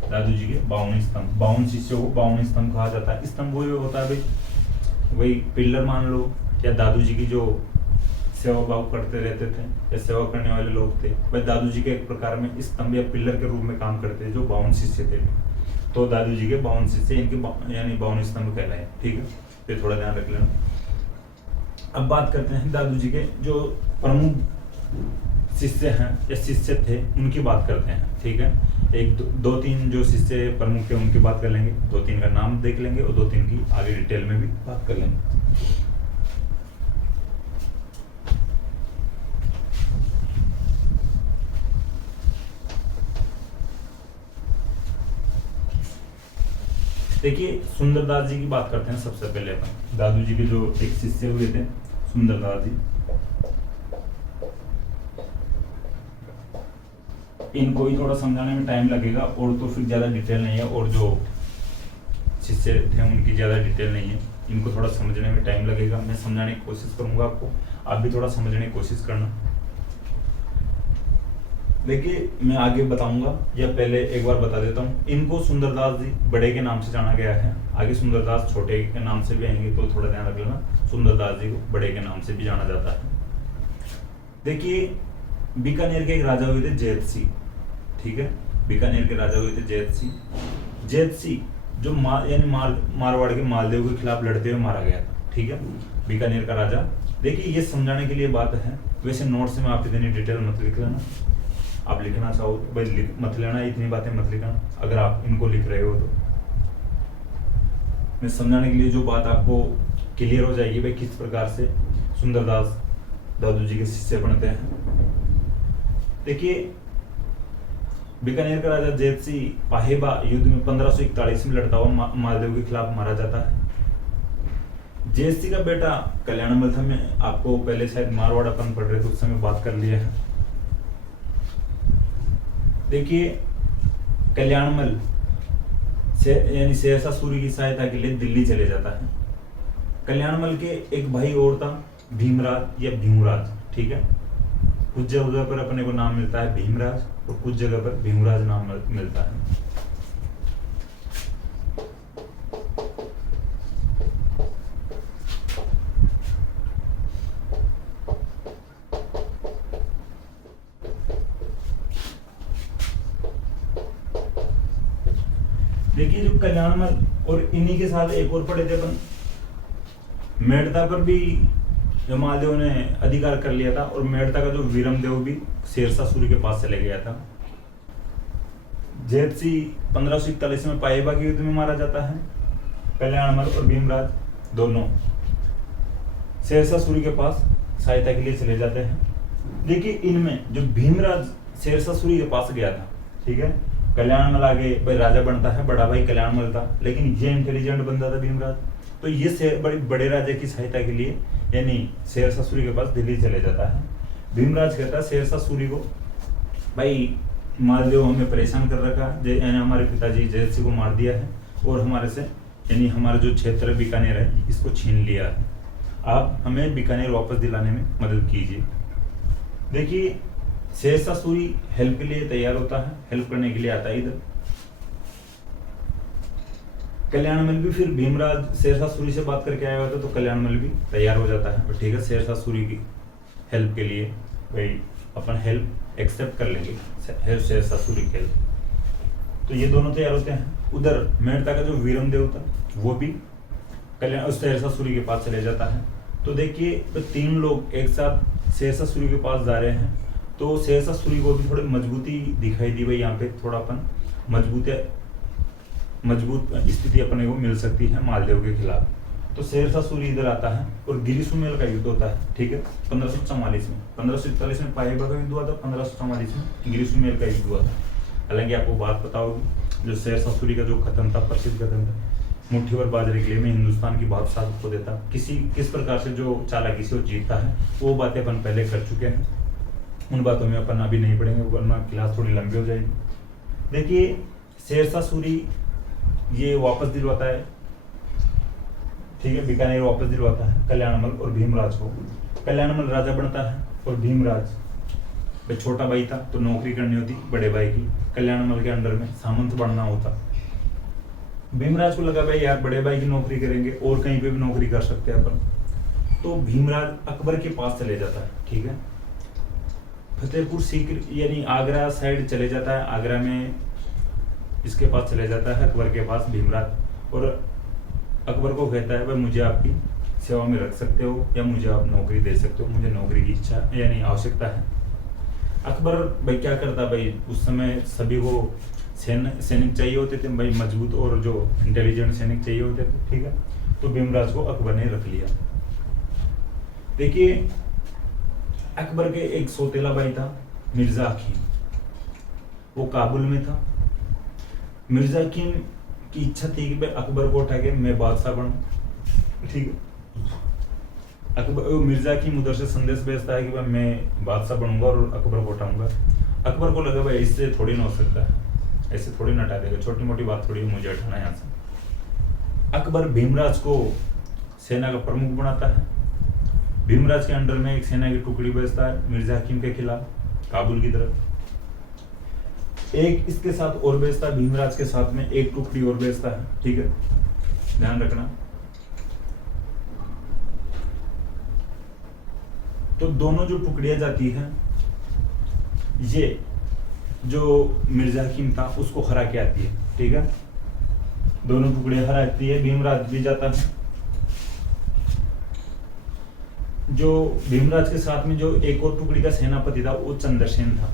दादू जी के 52 स्तंभ, 52 शिष्यों को 52 स्तंभ कहा जाता है। स्तंभ वो होता है भाई, वही पिलर मान लो, या दादू जी की जो सेवा भाव करते रहते थे या सेवा करने वाले लोग थे, भाई दादू जी के एक प्रकार में स्तंभ या पिलर के रूप में काम करते थे, जो 52 शिष्य थे। तो दादू जी के 52 शिष्य, इनके यानी 52 स्तंभ कहलाए, ठीक है। तो थोड़ा ध्यान रख लेना। अब बात करते हैं दादू जी के जो प्रमुख शिष्य हैं या शिष्य थे, उनकी बात करते हैं, ठीक है। एक दो तीन जो शिष्य प्रमुख थे उनकी बात कर लेंगे, 2-3 का नाम देख लेंगे और 2-3 की आगे डिटेल में भी बात कर लेंगे। देखिए सुंदरदास जी की बात करते हैं सबसे पहले अपन। दादू जी के जो एक शिष्य हुए थे सुंदरदास जी, इनको ही थोड़ा समझाने में टाइम लगेगा, और तो फिर ज्यादा डिटेल नहीं है, और जो शिष्य थे उनकी ज्यादा डिटेल नहीं है, इनको थोड़ा समझने में टाइम लगेगा। मैं समझाने की कोशिश करूंगा आपको, आप भी थोड़ा समझने की कोशिश करना। देखिए मैं आगे बताऊंगा, या पहले एक बार बता देता हूँ, इनको सुंदरदास जी बड़े के नाम से जाना गया है। आगे सुंदरदास छोटे के नाम से भी आएंगे, तो थोड़ा ध्यान रख लेना, सुंदरदास जी को बड़े के नाम से भी जाना जाता है। देखिए बीकानेर के एक राजा हुए थे जैत सिंह, ठीक है। बीकानेर के राजा हुए थे जैत सिंह। जैत सिंह जो यानी मारवाड़ के मालदेव के खिलाफ लड़ते हुए मारा गया था, ठीक है, बीकानेर का राजा। देखिए ये समझाने के लिए बात है, वैसे नोट्स में आप इतनी डिटेल मत लिख लेना, आप लिखना चाहो भाई मत लेना, इतनी बातें मत लिखना अगर आप इनको लिख रहे हो तो। मैं समझाने के लिए जो बात आपको क्लियर हो जाएगी भाई किस प्रकार से सुंदरदास दादू जी के शिष्य बनते हैं। देखिए बीकानेर का राजा जैत सिंह पाहेबा युद्ध में 1541 में लड़ता हुआ मालदेव के खिलाफ मारा जाता है। जैत सिंह का बेटा कल्याणमल था, मैं आपको पहले शायद मारवाड़ अपन पढ़ रहे थे उस समय बात कर लिया है। देखिए कल्याणमल यानी सहसा सूर्य की सहायता के लिए दिल्ली चले जाता है। कल्याणमल के एक भाई और था भीमराज या भीमराज, ठीक है। कुछ जगह पर अपने को नाम मिलता है भीमराज और कुछ जगह पर भीमराज नाम मिलता है। देखिए जो कल्याणमल और इन्हीं के साथ एक और पढ़े थे अपन मेड़ता पर भी जो मालदेव ने अधिकार कर लिया था, और मेड़ता का जो वीरमदेव भी शेरशाह सूरी के पास चले गया था। जैत सिंह 1541 में पाएबा के युद्ध में मारा जाता है। कल्याणमल और भीमराज दोनों शेरशाह सूरी के पास सहायता के लिए चले जाते हैं। देखिए इनमें जो भीमराज शेरशाह सूरी के पास गया था, ठीक है, कल्याणमल आगे भाई राजा बनता है, बड़ा भाई कल्याणमल था, लेकिन ये इंटेलिजेंट बंदा था भीमराज, तो ये बड़े राजा की सहायता के लिए यानी शेरशाह सूरी के पास दिल्ली चले जाता है। भीमराज कहता है शेरशाह सूरी को, भाई मालदेव हमें परेशान कर रखा है, यानी हमारे पिताजी जैत सिंह को मार दिया है और हमारे से यानी हमारा जो क्षेत्र बीकानेर है इसको छीन लिया है, आप हमें बीकानेर वापस दिलाने में मदद कीजिए। देखिए शेरशाह सूरी हेल्प के लिए तैयार होता है, हेल्प करने के लिए आता है इधर। कल्याणमल भी फिर भीमराज शेरशाह सूरी से बात करके आया हुआ था, तो कल्याणमल भी तैयार हो जाता है, ठीक है, शेरशाह सूरी की हेल्प के लिए भाई अपन हेल्प एक्सेप्ट कर लेंगे, शेरशाह सूरी की हेल्प। तो ये दोनों तैयार होते हैं। उधर मेड़ता का जो वीरमदेव था वो भी शेरशाह सूरी के पास चले जाता है। तो देखिए तो 3 लोग एक साथ शेरशाह सूरी के पास जा रहे हैं, तो शेरशाह सूरी को भी थोड़ी मजबूती दिखाई दी भाई, यहाँ पे थोड़ा अपन मजबूत स्थिति अपने को मिल सकती है मालदेव के खिलाफ। तो शेरशाह सूरी इधर आता है और गिरिसुमेल का युद्ध होता है, ठीक है, 1544 में। 1541 में पाएबा का युद्ध हुआ था, 1544 में गिरिसुमेल का युद्ध हुआ था। हालांकि आपको बात पता होगी, जो शेरशाह सूरी का जो खत्म था, प्रसिद्ध खत्म था, मुट्ठी भर बाजरे के लिए मैं हिंदुस्तान की बादशाह को देता, किस प्रकार से जो चालाकी से वो जीतता है, वो बातें अपन पहले कर चुके हैं, उन बातों में अपन अभी नहीं पढ़ेंगे वरना क्लास थोड़ी लंबी हो जाएगी। देखिए शेरशाह सूरी ये वापस दिलवाता है, ठीक है, बीकानेर वापस दिलवाता है कल्याणमल और भीमराज को। कल्याणमल राजा बनता है और भीमराज छोटा भाई था तो नौकरी करनी होती बड़े भाई की, कल्याणमल के अंडर में सामंत बनना होता। भीमराज को लगा भाई यार बड़े भाई की नौकरी करेंगे और कहीं पे भी नौकरी कर सकते हैं अपन, तो भीमराज अकबर के पास चले जाता है, ठीक है, फतेहपुर सीकरी यानी आगरा साइड चले जाता है, आगरा में इसके पास चले जाता है अकबर के पास भीमराज, और अकबर को कहता है भाई मुझे आपकी सेवा में रख सकते हो या मुझे आप नौकरी दे सकते हो, मुझे नौकरी की इच्छा यानी आवश्यकता है। अकबर भाई क्या करता भाई, उस समय सभी को सैनिक चाहिए होते थे भाई, मजबूत और जो इंटेलिजेंट सैनिक चाहिए होते थे, ठीक है, तो भीमराज को अकबर ने रख लिया। देखिए अकबर के एक सौतेला भाई था मिर्जा हकीम, वो काबुल में था। मिर्जा हकीम की इच्छा थी कि भाई अकबर को उठा के मैं बादशाह बनूं, ठीक है, मिर्जा हकीम उधर से संदेश भेजता है कि भाई मैं बादशाह बनूंगा और अकबर को उठाऊंगा। अकबर को लगा भाई इससे थोड़ी ना हो सकता है, ऐसे थोड़ी ना हटा देगा, छोटी मोटी बात थोड़ी मुझे हटाना है यहाँ से। अकबर भीमराज को सेना का प्रमुख बनाता है, भीमराज के अंडर में एक सेना की टुकड़ी भेजता है मिर्जा हकीम के खिलाफ काबुल की तरफ। एक इसके साथ और भेजता है, भीमराज के साथ में एक टुकड़ी और भेजता है, ठीक है, ध्यान रखना। तो दोनों जो टुकड़ियां जाती हैं, ये जो मिर्जा हकीम था उसको हरा के आती है, ठीक है, दोनों टुकड़ियां हराती है, भीमराज भी जाता है। जो भीमराज के साथ में जो एक और टुकड़ी का सेनापति था वो चंद्रसेन था।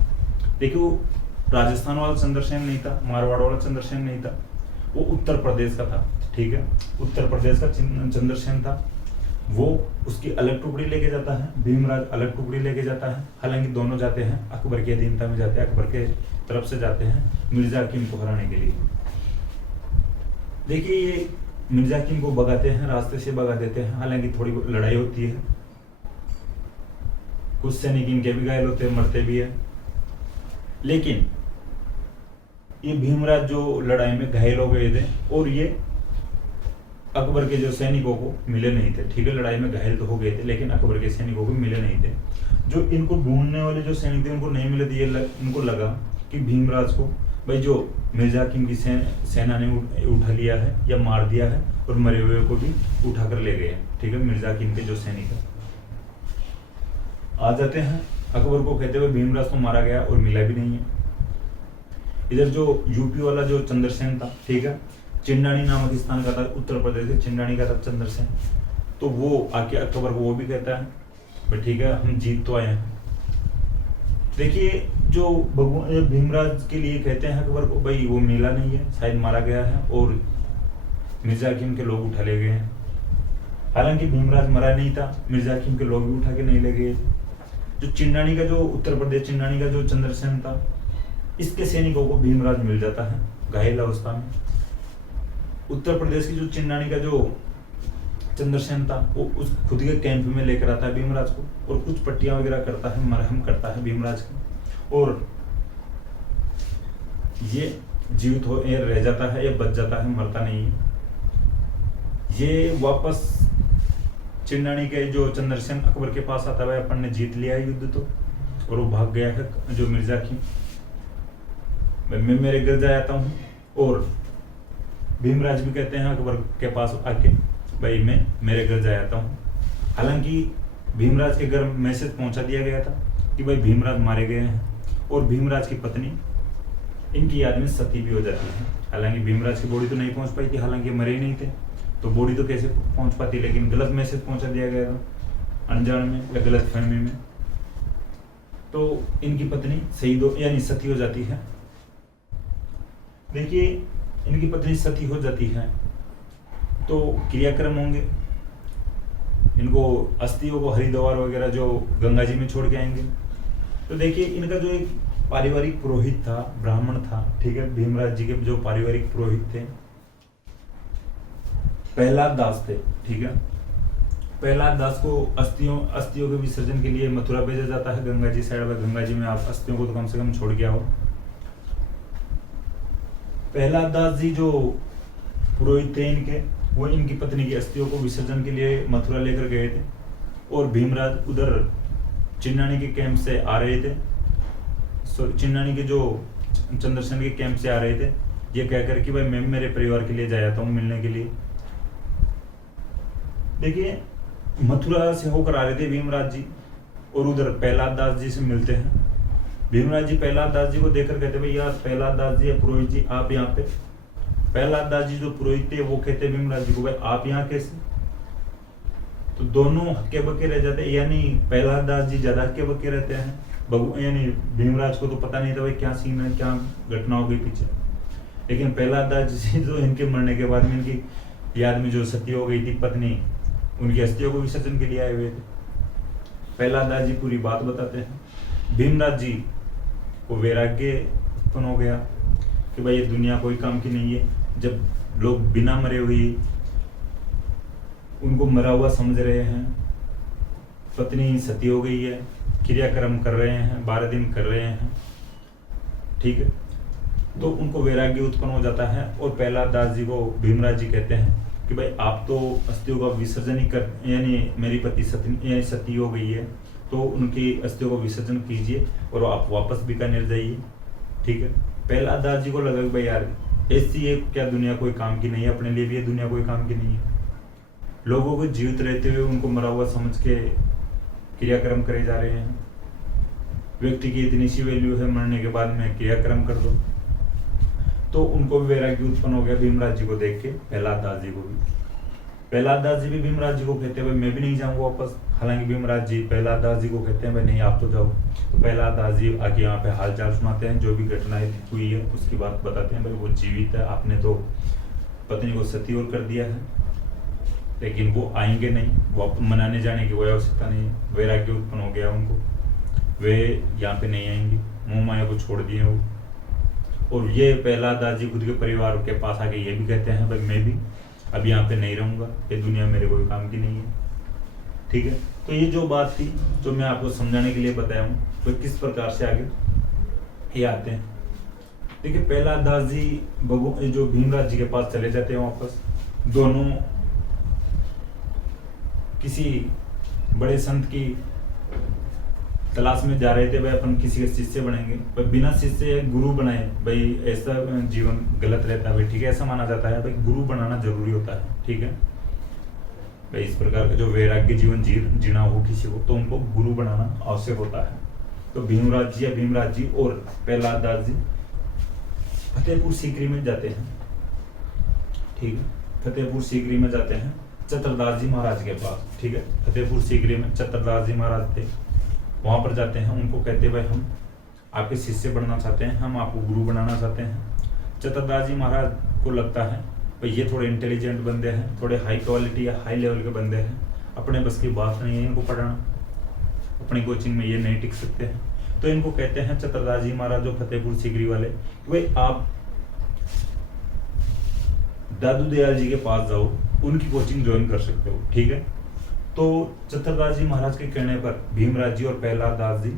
देखिए वो राजस्थान वाला चंद्रसेन नहीं था, मारवाड़ वाला चंद्रसेन नहीं था, वो उत्तर प्रदेश का था, ठीक है, उत्तर प्रदेश का चंद्रसेन था। वो उसकी अलग टुकड़ी लेके जाता है, भीमराज अलग टुकड़ी लेके जाता है। हालांकि दोनों जाते हैं अकबर की अधीनता में जाते हैं, अकबर के तरफ से जाते हैं मिर्जा हकीम को हराने के लिए। देखिए ये मिर्जा हकीम को भगाते हैं, रास्ते से भगा देते हैं। हालांकि थोड़ी लड़ाई होती है, कुछ सैनिक इनके भी घायल होते हैं, मरते भी है, लेकिन ये भीमराज जो लड़ाई में घायल हो गए थे और ये अकबर के जो सैनिकों को मिले नहीं थे, ठीक है, लड़ाई में घायल तो हो गए थे लेकिन अकबर के सैनिकों को मिले नहीं थे। जो इनको ढूंढने वाले जो सैनिक थे उनको नहीं मिले थे। इनको लगा कि भीमराज को भाई जो मिर्जा हकीम की सेना ने उठा लिया है या मार दिया है, और मरे हुए को भी उठा कर ले गए, ठीक है, मिर्जा हकीम के जो सैनिक है। आ जाते हैं अकबर को कहते हुए भीमराज तो मारा गया और मिला भी नहीं है। इधर जो यूपी वाला जो चंद्रसेन था, ठीक है, चिंडानी नामक स्थान का था, उत्तर प्रदेश के चिंडानी का था चंद्रसेन। तो वो आके अकबर को वो भी कहता है भाई ठीक है हम जीत तो आए हैं। देखिए जो भगवान भीमराज के लिए कहते हैं अकबर को भाई वो मिला नहीं है, शायद मारा गया है और मिर्जा हकीम के लोग उठा ले गए हैं। हालांकि भीमराज मरा नहीं था, मिर्जा हकीम के लोग भी उठा के नहीं ले गए। जो चिन्नानी का जो उत्तर प्रदेश चिन्नानी का जो चंद्रसेन था, इसके सैनिकों को भीमराज मिल जाता है घायल अवस्था में। उत्तर प्रदेश की जो चिन्नानी का जो चंद्रसेन था वो उस खुद के कैंप में लेकर आता है भीमराज को और कुछ पट्टियां वगैरह करता है, मरहम करता है भीमराज की, और ये जीवित हो ये रह जाता है, ये बच जाता है, मरता नहीं है। ये वापस चिन्नानी के जो चंद्रसेन अकबर के पास आता है, अपन ने जीत लिया है युद्ध तो, और वो भाग गया है जो मिर्जा की, मैं मेरे घर जाता हूँ। और भीमराज भी कहते हैं अकबर के पास आके भाई मैं मेरे घर जाता हूँ। हालांकि भीमराज के घर मैसेज पहुंचा दिया गया था कि भाई भीमराज मारे गए हैं, और भीमराज की पत्नी इनकी याद में सती भी हो जाती है। हालांकि भीमराज की बॉडी तो नहीं पहुंच पाई थी, हालांकि मरे ही नहीं थे तो बॉडी तो कैसे पहुंच पाती, लेकिन गलत मैसेज पहुंचा दिया गया था अनजान में या गलत फहमी में, तो इनकी पत्नी शहीद हो यानी सती हो जाती है। देखिए इनकी पत्नी सती हो जाती है तो क्रियाक्रम होंगे, इनको अस्थियों को हरिद्वार वगैरह जो गंगा जी में छोड़ के आएंगे। तो देखिए इनका जो एक पारिवारिक पुरोहित था, ब्राह्मण था, ठीक है, भीमराज जी के जो पारिवारिक पुरोहित थे प्रहलाद दास थे, ठीक है। प्रहलाद दास को अस्थियों के विसर्जन के लिए मथुरा भेजा जाता है, गंगा जी साइड में, गंगा जी में आप अस्थियों को तो कम से कम छोड़ गया हो। प्रहलाद दास जी जो पुरोहित थे इनके, वो इनकी पत्नी की अस्थियों को विसर्जन के लिए मथुरा लेकर गए थे, और भीमराज उधर चिन्नानी के कैंप से आ रहे थे, चिन्नानी के जो चंद्रसेन के कैंप से आ रहे थे, ये कहकर कि भाई मैं मेरे परिवार के लिए जाता हूँ मिलने के लिए। देखिए मथुरा से होकर आ रहे थे भीमराज जी, और उधर प्रहलाद दास जी से मिलते हैं। भीमराज जी प्रहलाद दास जी को देखकर कहते भाई यार प्रहलाद दास जी या पुरोहित जी आप यहाँ पे। प्रहलाद दास जी जो पुरोहित थे वो कहते भीमराज जी को भाई आप यहाँ कैसे। तो दोनों हक्के बक्के रह जाते, यानी प्रहलाद दास जी ज्यादा हक्के बक्के रहते हैं, यानी भीमराज को तो पता नहीं था भाई क्या सीन है, क्या घटना हो गई पीछे। लेकिन प्रहलाद दास जी जो इनके मरने के बाद में इनकी याद में जो सती हो गई थी पत्नी, उनकी अस्थियों को विसर्जन के लिए आए हुए थे। प्रहलाद दास जी पूरी बात बताते हैं। भीमराज जी को वैराग्य उत्पन्न हो गया कि भाई ये दुनिया कोई काम की नहीं है, जब लोग बिना मरे हुए उनको मरा हुआ समझ रहे हैं, पत्नी सती हो गई है, क्रियाक्रम कर रहे हैं, 12 दिन कर रहे हैं, ठीक है, तो उनको वैराग्य उत्पन्न हो जाता है। और प्रहलाद दास जी को भीमराज जी कहते हैं कि भाई आप तो अस्थियों का विसर्जन ही कर, यानी मेरी पति सती हो गई है तो उनकी अस्थियों को विसर्जन कीजिए और आप वापस बीकानेर जाइए, ठीक है। प्रहलाद दास जी को लगा कि भाई यार ऐसी ये क्या दुनिया कोई काम की नहीं है, अपने लिए भी ये दुनिया कोई काम की नहीं है। लोगों को जीवित रहते हुए उनको मरा हुआ समझ के क्रियाक्रम करे जा रहे हैं। व्यक्ति की इतनी सी वैल्यू है, मरने के बाद में क्रियाक्रम कर दो। तो उनको भी वैराग्य उत्पन्न हो गया भीमराज जी को देख के, प्रहलाद दास जी को भी। प्रहलाद दास जी भी भीमराज जी को कहते हैं भाई मैं भी नहीं जाऊंगा वापस। हालांकि भीमराज जी प्रहलाद दास जी को कहते हैं भाई नहीं आप तो जाओ। तो प्रहलाद दास जी आगे यहाँ पे हालचाल सुनाते हैं, जो भी घटनाएं हुई है उसकी बात बताते हैं। भाई वो जीवित है, आपने तो पत्नी को सती और कर दिया है, लेकिन वो आएंगे नहीं, वो मनाने जाने की कोई आवश्यकता नहीं है। वैराग्य उत्पन्न हो गया उनको, वे यहाँ पे नहीं आएंगे, मोह माया को छोड़ दिए वो। और ये प्रहलाद दास जी खुद के परिवार के पास आके ये भी कहते हैं भाई मैं भी अब यहाँ पे नहीं रहूंगा, ये दुनिया मेरे कोई काम की नहीं है, ठीक है। तो ये जो बात थी जो मैं आपको समझाने के लिए बताया हूँ, वो किस प्रकार से आगे ये आते हैं। देखिए प्रहलाद दास जी जो भीमराज जी के पास चले जाते हैं वापस, दोनों किसी बड़े संत की तलाश में जा रहे थे, भाई अपन किसी के शिष्य बनेंगे, भाई बिना शिष्य गुरु बनाए भाई ऐसा जीवन गलत रहता है भाई, ठीक है। ऐसा माना जाता है भाई गुरु बनाना जरूरी होता है, ठीक है भाई। इस प्रकार का जो वैराग्य जीवन जीना हो किसी को, तो उनको गुरु बनाना आवश्यक होता है। तो भीमराज जी और प्रहलाद दास जी फतेहपुर सीकरी में जाते हैं, ठीक है। फतेहपुर सीकरी में जाते हैं चतुरदास जी महाराज के पास, ठीक है, फतेहपुर सीकरी में चतुरदास जी महाराज थे। वहां पर जाते हैं, उनको कहते भाई हम आपके शिष्य बनना चाहते हैं, हम आपको गुरु बनाना चाहते हैं। चतुरदास जी महाराज को लगता है भाई ये थोड़े इंटेलिजेंट बंदे हैं, थोड़े हाई क्वालिटी या हाई लेवल के बंदे हैं, अपने बस की बात नहीं है इनको पढ़ाना, अपनी कोचिंग में ये नहीं टिक सकते हैं। तो इनको कहते हैं चतुरदास जी महाराज जो फतेहपुर सीकरी वाले, भाई आप दादू दयाल जी के पास जाओ, उनकी कोचिंग ज्वाइन कर सकते हो, ठीक है। तो चतुरदास जी महाराज के कहने पर भीमराज जी और प्रहलाद दास जी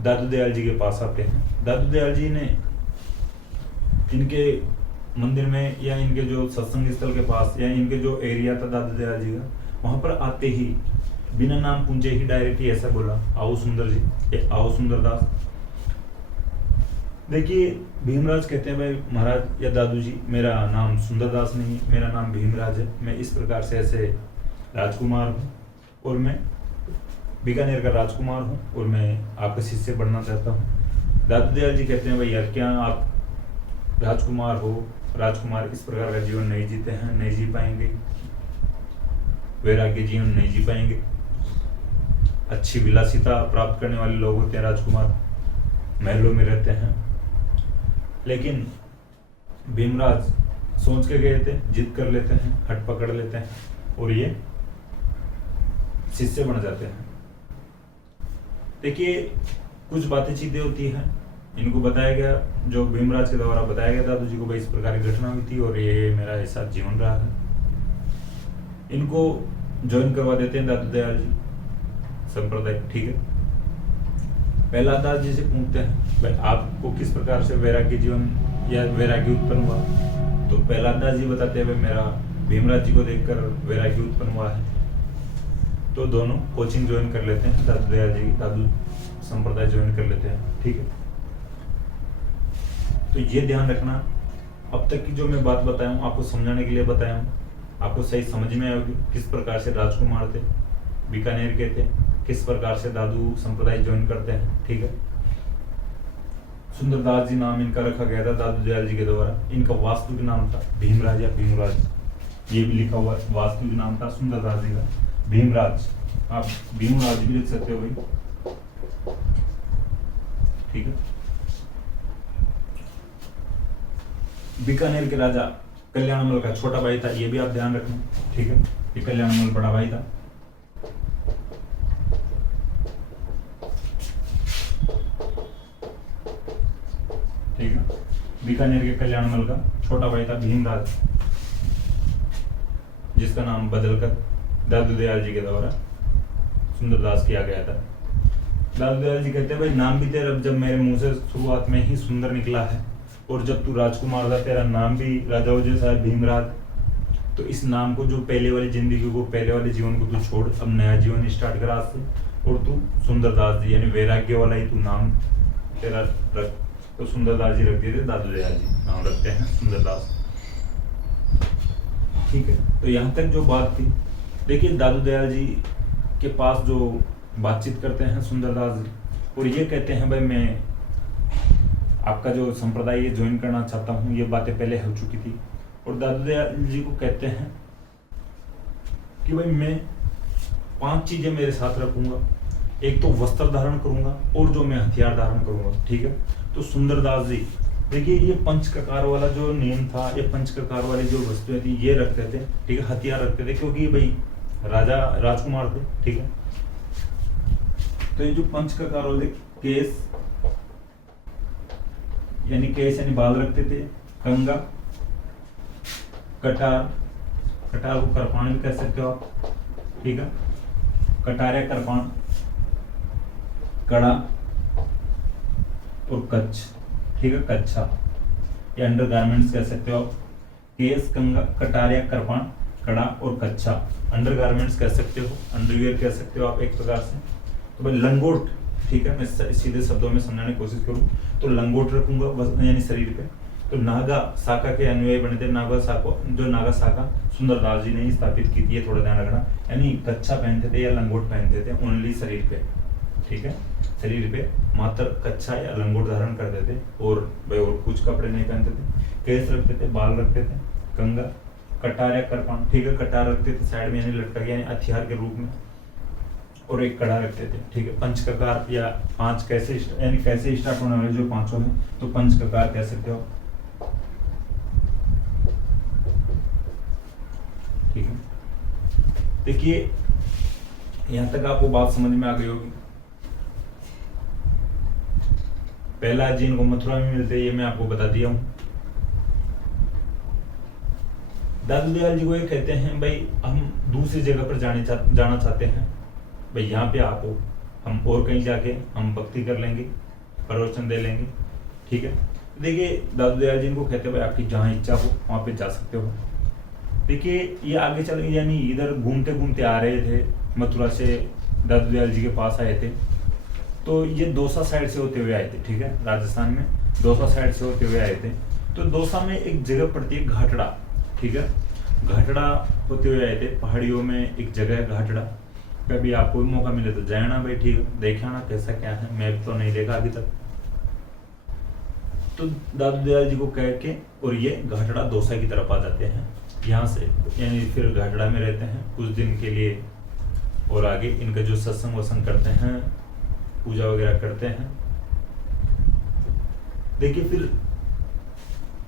दादू दयाल जी के पास आते हैं। दादू दयाल जी ने इनके मंदिर में या इनके जो सत्संग स्थल के पास या इनके जो एरिया था दादू दयाल जी का, वहां पर आते ही बिना नाम पूछे ही डायरेक्ट ही ऐसा बोला, आओ सुंदर जी, ये आओ सुंदरदास। देखिए भीमराज कहते हैं भाई महाराज या दादू जी, मेरा नाम सुंदरदास नहीं, मेरा नाम भीमराज है, मैं इस प्रकार से ऐसे राजकुमार हूँ और मैं बीकानेर का राजकुमार हूँ और मैं आपका शिष्य बनना चाहता हूँ। दादू दयाल जी कहते हैं भाई यार क्या आप राजकुमार हो, राजकुमार इस प्रकार का जीवन नहीं जीते हैं, नहीं जी पाएंगे, वैराग्य जीवन नहीं जी पाएंगे। अच्छी विलासिता प्राप्त करने वाले लोग होते हैं राजकुमार, महलों में रहते हैं। लेकिन भीमराज सोच के गए थे, जिद कर लेते हैं, हट पकड़ लेते हैं और ये शिष्य बन जाते हैं। देखिए कुछ बातें चीजें होती हैं, इनको बताया गया, जो भीमराज के द्वारा बताया गया दादू जी को भाई इस प्रकार की घटना हुई थी और ये मेरा ऐसा जीवन रहा है। इनको ज्वाइन करवा देते हैं दादू दयाल जी संप्रदाय, ठीक है। प्रहलाद दास जी से पूछते हैं भाई आपको किस प्रकार से वैराग्य जीवन या वैराग्य उत्पन्न हुआ, तो प्रहलाद दास जी बताते हैं भाई मेरा भीमराज जी को देखकर वैराग्य उत्पन्न हुआ है। तो दोनों कोचिंग ज्वाइन कर लेते हैं, दादू दयाल जी दादू संप्रदाय ज्वाइन कर लेते हैं, ठीक है। तो ये ध्यान रखना, अब तक की जो मैं बात बताया हूँ आपको समझाने के लिए बताया हूँ, आपको सही समझ में आएगी किस प्रकार से राजकुमार थे, बीकानेर के थे, किस प्रकार से दादू संप्रदाय ज्वाइन करते हैं, ठीक है। सुंदरदास जी नाम इनका रखा गया था दादू दयाल जी के द्वारा। इनका वास्तविक नाम था भीमराज या भीमराज, ये भी लिखा हुआ वास्तविक नाम था सुंदरदास जी का भीमराज। आप भीमराज भी लिख सकते हो भाई, ठीक है। बीकानेर के राजा कल्याणमल का छोटा भाई था, ये भी आप ध्यान रखना, ठीक है। ये कल्याणमल बड़ा भाई था। ठीक है, बीकानेर के कल्याणमल का छोटा भाई था भीमराज, जिसका नाम बदलकर दादू दयाल जी के द्वारा सुंदरदास किया गया था। दादू दयाल जी कहते हैं भाई नाम भी तेरा जब मेरे मुंह से शुरुआत में ही सुंदर निकला है और जब तू राजकुमार था तेरा नाम भी राजाओं जैसा है भीमराज, तो इस नाम को जो पहले वाली जिंदगी को, पहले वाले जीवन को तू छोड़, अब नया जीवन स्टार्ट कर आज से और तू सुंदरदास जी यानी वैराग्य वाला ही तू नाम तेरा रख। तो सुंदरदास जी रख दिए थे, दादू दयाल जी नाम रखते हैं सुंदरदास, ठीक है। तो यहाँ तक जो बात थी, देखिए दादू दयाल जी के पास जो बातचीत करते हैं सुंदरदास जी और ये कहते हैं भाई मैं आपका जो संप्रदाय ये ज्वाइन करना चाहता हूँ, ये बातें पहले हो चुकी थी। और दादू दयाल जी को कहते हैं कि भाई मैं 5 चीजें मेरे साथ रखूंगा, एक तो वस्त्र धारण करूंगा और जो मैं हथियार धारण करूंगा, ठीक है। तो सुंदरदास जी देखिए ये पंचककार वाला जो नियम था, ये पंचककार वाली जो वस्तुएं थी ये रखते थे, ठीक है, हथियार रखते थे क्योंकि भाई राजा राजकुमार थे, ठीक है। तो ये जो पंचककार वाले केस यानी बाल रखते थे, कंगा, कटार, कटार को करपान भी कह सकते हो आप, ठीक है, कटार या करपान, कड़ा और कच्छ, ठीक है, कच्छा या अंडर गारमेंट्स कह सकते हो आप। केस, कंगा, कटार या करपान, कड़ा और कच्छा अंडर गारमेंट्स कह सकते हो, अंडरवियर कह सकते हो आप एक प्रकार से। तो भाई लंगोट, ठीक है, मैं सीधे शब्दों में समझाने की कोशिश करूं तो लंगोट रखूंगा यानी शरीर पे। तो नागा साका के अनुयायी बने थे, नागा साको जो नागा साका सुंदरदास जी ने ही स्थापित की थी, ये थोड़ा ध्यान रखना, यानी कच्छा पहनते थे या लंगोट पहनते थे ओनली शरीर पे, ठीक है, शरीर पे मात्र कच्छा या लंगोट धारण करते थे और भाई और कुछ कपड़े नहीं पहनते थे। केस रखते थे, बाल रखते थे, कंगा कटार या करपान, ठीक है। कटार रखते थे साइड में यानी लटका के, यानी हथियार के रूप में, और एक कड़ा रखते थे, ठीक है। पंचककार या पांच कैसे यानी कैसे स्टार्ट होने वाले जो पांचों हैं, तो पंचककार कह सकते हो, ठीक है। देखिए यहां तक आपको बात समझ में आ गई होगी। पहला जिन को मथुरा में मिलते हैं, ये मैं आपको बता दिया हूं। दादू दयाल जी को ये कहते हैं भाई हम दूसरी जगह पर जाना चाहते हैं, भाई यहाँ पे आपको हम और कहीं जाके हम भक्ति कर लेंगे, प्रवचन दे लेंगे, ठीक है। देखिए दादू दयाल जी इनको कहते हैं भाई आपकी जहाँ इच्छा हो वहाँ पे जा सकते हो। देखिए ये आगे चल गए, यानी इधर घूमते घूमते आ रहे थे, मथुरा से दादू दयाल जी के पास आए थे। तो ये दौसा साइड से होते हुए आए थे, ठीक है। राजस्थान में दौसा साइड से होते हुए आए थे। तो दौसा में एक जगह पड़ती है घाटड़ा, ठीक है। घाटड़ा होते हुए आए थे, पहाड़ियों में एक जगह है घाटड़ा। कभी आपको भी मौका मिले तो जाना भाई, ठीक है, देखे ना कैसा क्या है, मैं तो नहीं देखा अभी तक। तो दादू दयाल जी को कह के और ये घाटड़ा दौसा की तरफ आ जाते हैं यहाँ से, यानी फिर घाटड़ा में रहते हैं कुछ दिन के लिए, और आगे इनका जो सत्संग वसंग करते हैं, पूजा वगैरह करते हैं। देखिए फिर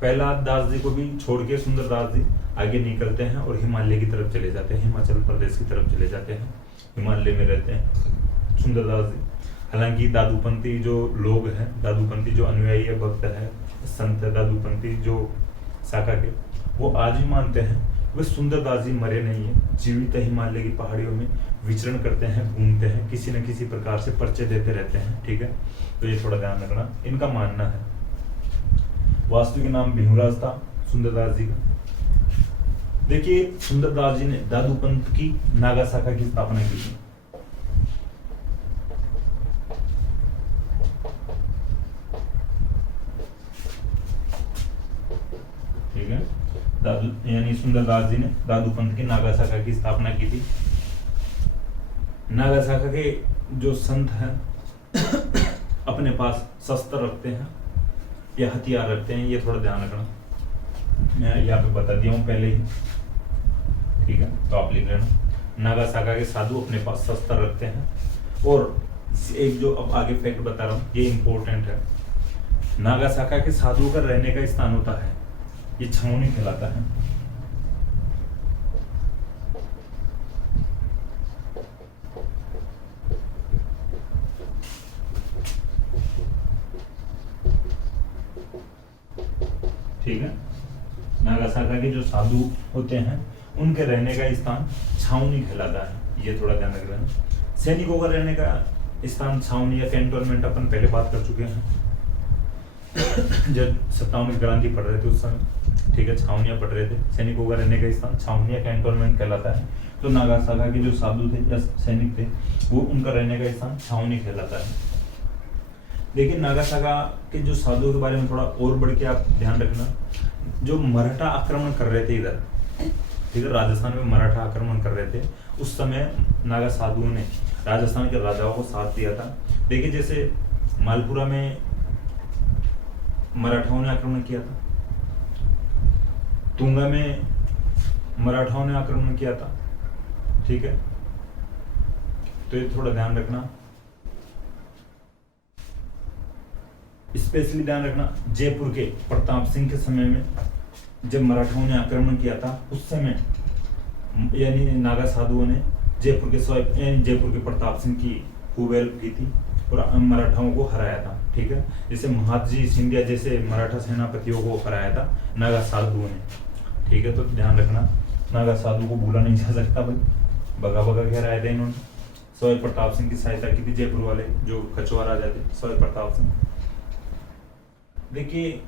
प्रहलाद दास जी को भी छोड़ के सुंदर दास जी आगे निकलते हैं और हिमालय की तरफ चले जाते हैं, हिमाचल प्रदेश की तरफ चले जाते हैं, हिमालय में रहते हैं सुंदर दास जी। हालांकि दादूपंथी जो लोग हैं, दादूपंथी जो अनुयायी है, भक्त है, संत है दादूपंथी जो शाखा के, वो आज भी मानते हैं वे सुंदर दास जी मरे नहीं है, जीवित हिमालय की पहाड़ियों में विचरण करते हैं, घूमते हैं, किसी न किसी प्रकार से परिचय देते रहते हैं, ठीक है। तो ये थोड़ा ध्यान रखना, इनका मानना है। वास्तविक नाम भीमराज था सुंदरदास जी का। देखिए सुंदरदास जी ने दादूपंथ की नागा शाखा की स्थापना की थी। ठीक है, दादू यानी सुंदरदास जी ने दादूपंथ की नागा शाखा की स्थापना की थी। नागा शाखा के जो संत हैं अपने पास शस्त्र रखते हैं या हथियार रखते हैं, ये थोड़ा ध्यान रखना, मैं यहाँ पे बता दिया हूँ पहले ही, ठीक है, तो आप लिख लेना। नागा शाखा के साधु अपने पास शस्त्र रखते हैं, और एक जो अब आगे फैक्ट बता रहा हूँ ये इंपॉर्टेंट है। नागा शाखा के साधुओं का रहने का स्थान होता है, ये छावनी कहलाता है। ठीक है, नागा शाखा के जो साधु होते हैं उनके रहने का स्थान छावनी कहलाता है, ये थोड़ा ध्यान रख लेना। सैनिकों का रहने का स्थान छावनी या कैंटोनमेंट अपन पहले बात कर चुके हैं जब 57 क्रांति पढ़ रहे थे उस समय, ठीक है, छावनियां पढ़ रहे थे। सैनिकों का रहने का स्थान छावनी या कैंटोनमेंट कहलाता है। तो नागा शाखा के जो साधु थे या सैनिक थे वो उनका रहने का स्थान छावनी कहलाता है। लेकिन नागा शाखा के जो साधुओं के बारे में थोड़ा और बढ़ के आप ध्यान रखना, जो मराठा आक्रमण कर रहे थे इधर, ठीक है, राजस्थान में मराठा आक्रमण कर रहे थे, उस समय नागा साधुओं ने राजस्थान के राजाओं को साथ दिया था। देखिए जैसे मालपुरा में मराठाओं ने आक्रमण किया था, तुंगा में मराठाओं ने आक्रमण किया था, ठीक है, तो ये थोड़ा ध्यान रखना। स्पेशली ध्यान रखना, जयपुर के प्रताप सिंह के समय में जब मराठाओं ने आक्रमण किया था उस समय यानी नागा साधुओं ने जयपुर के प्रताप सिंह की खूब हेल्प की थी और मराठाओं को हराया था, ठीक है। जैसे महादजी सिंधिया जैसे मराठा सेनापतियों को हराया था नागा साधुओं ने, ठीक है। तो ध्यान रखना, नागा साधु को भूला नहीं जा सकता भाई, बगा बगा के हराया था इन्होंने। सवाई प्रताप सिंह की सहायता की थी जयपुर वाले जो कछुआ राजा थे, सवाई प्रताप सिंह। देखिए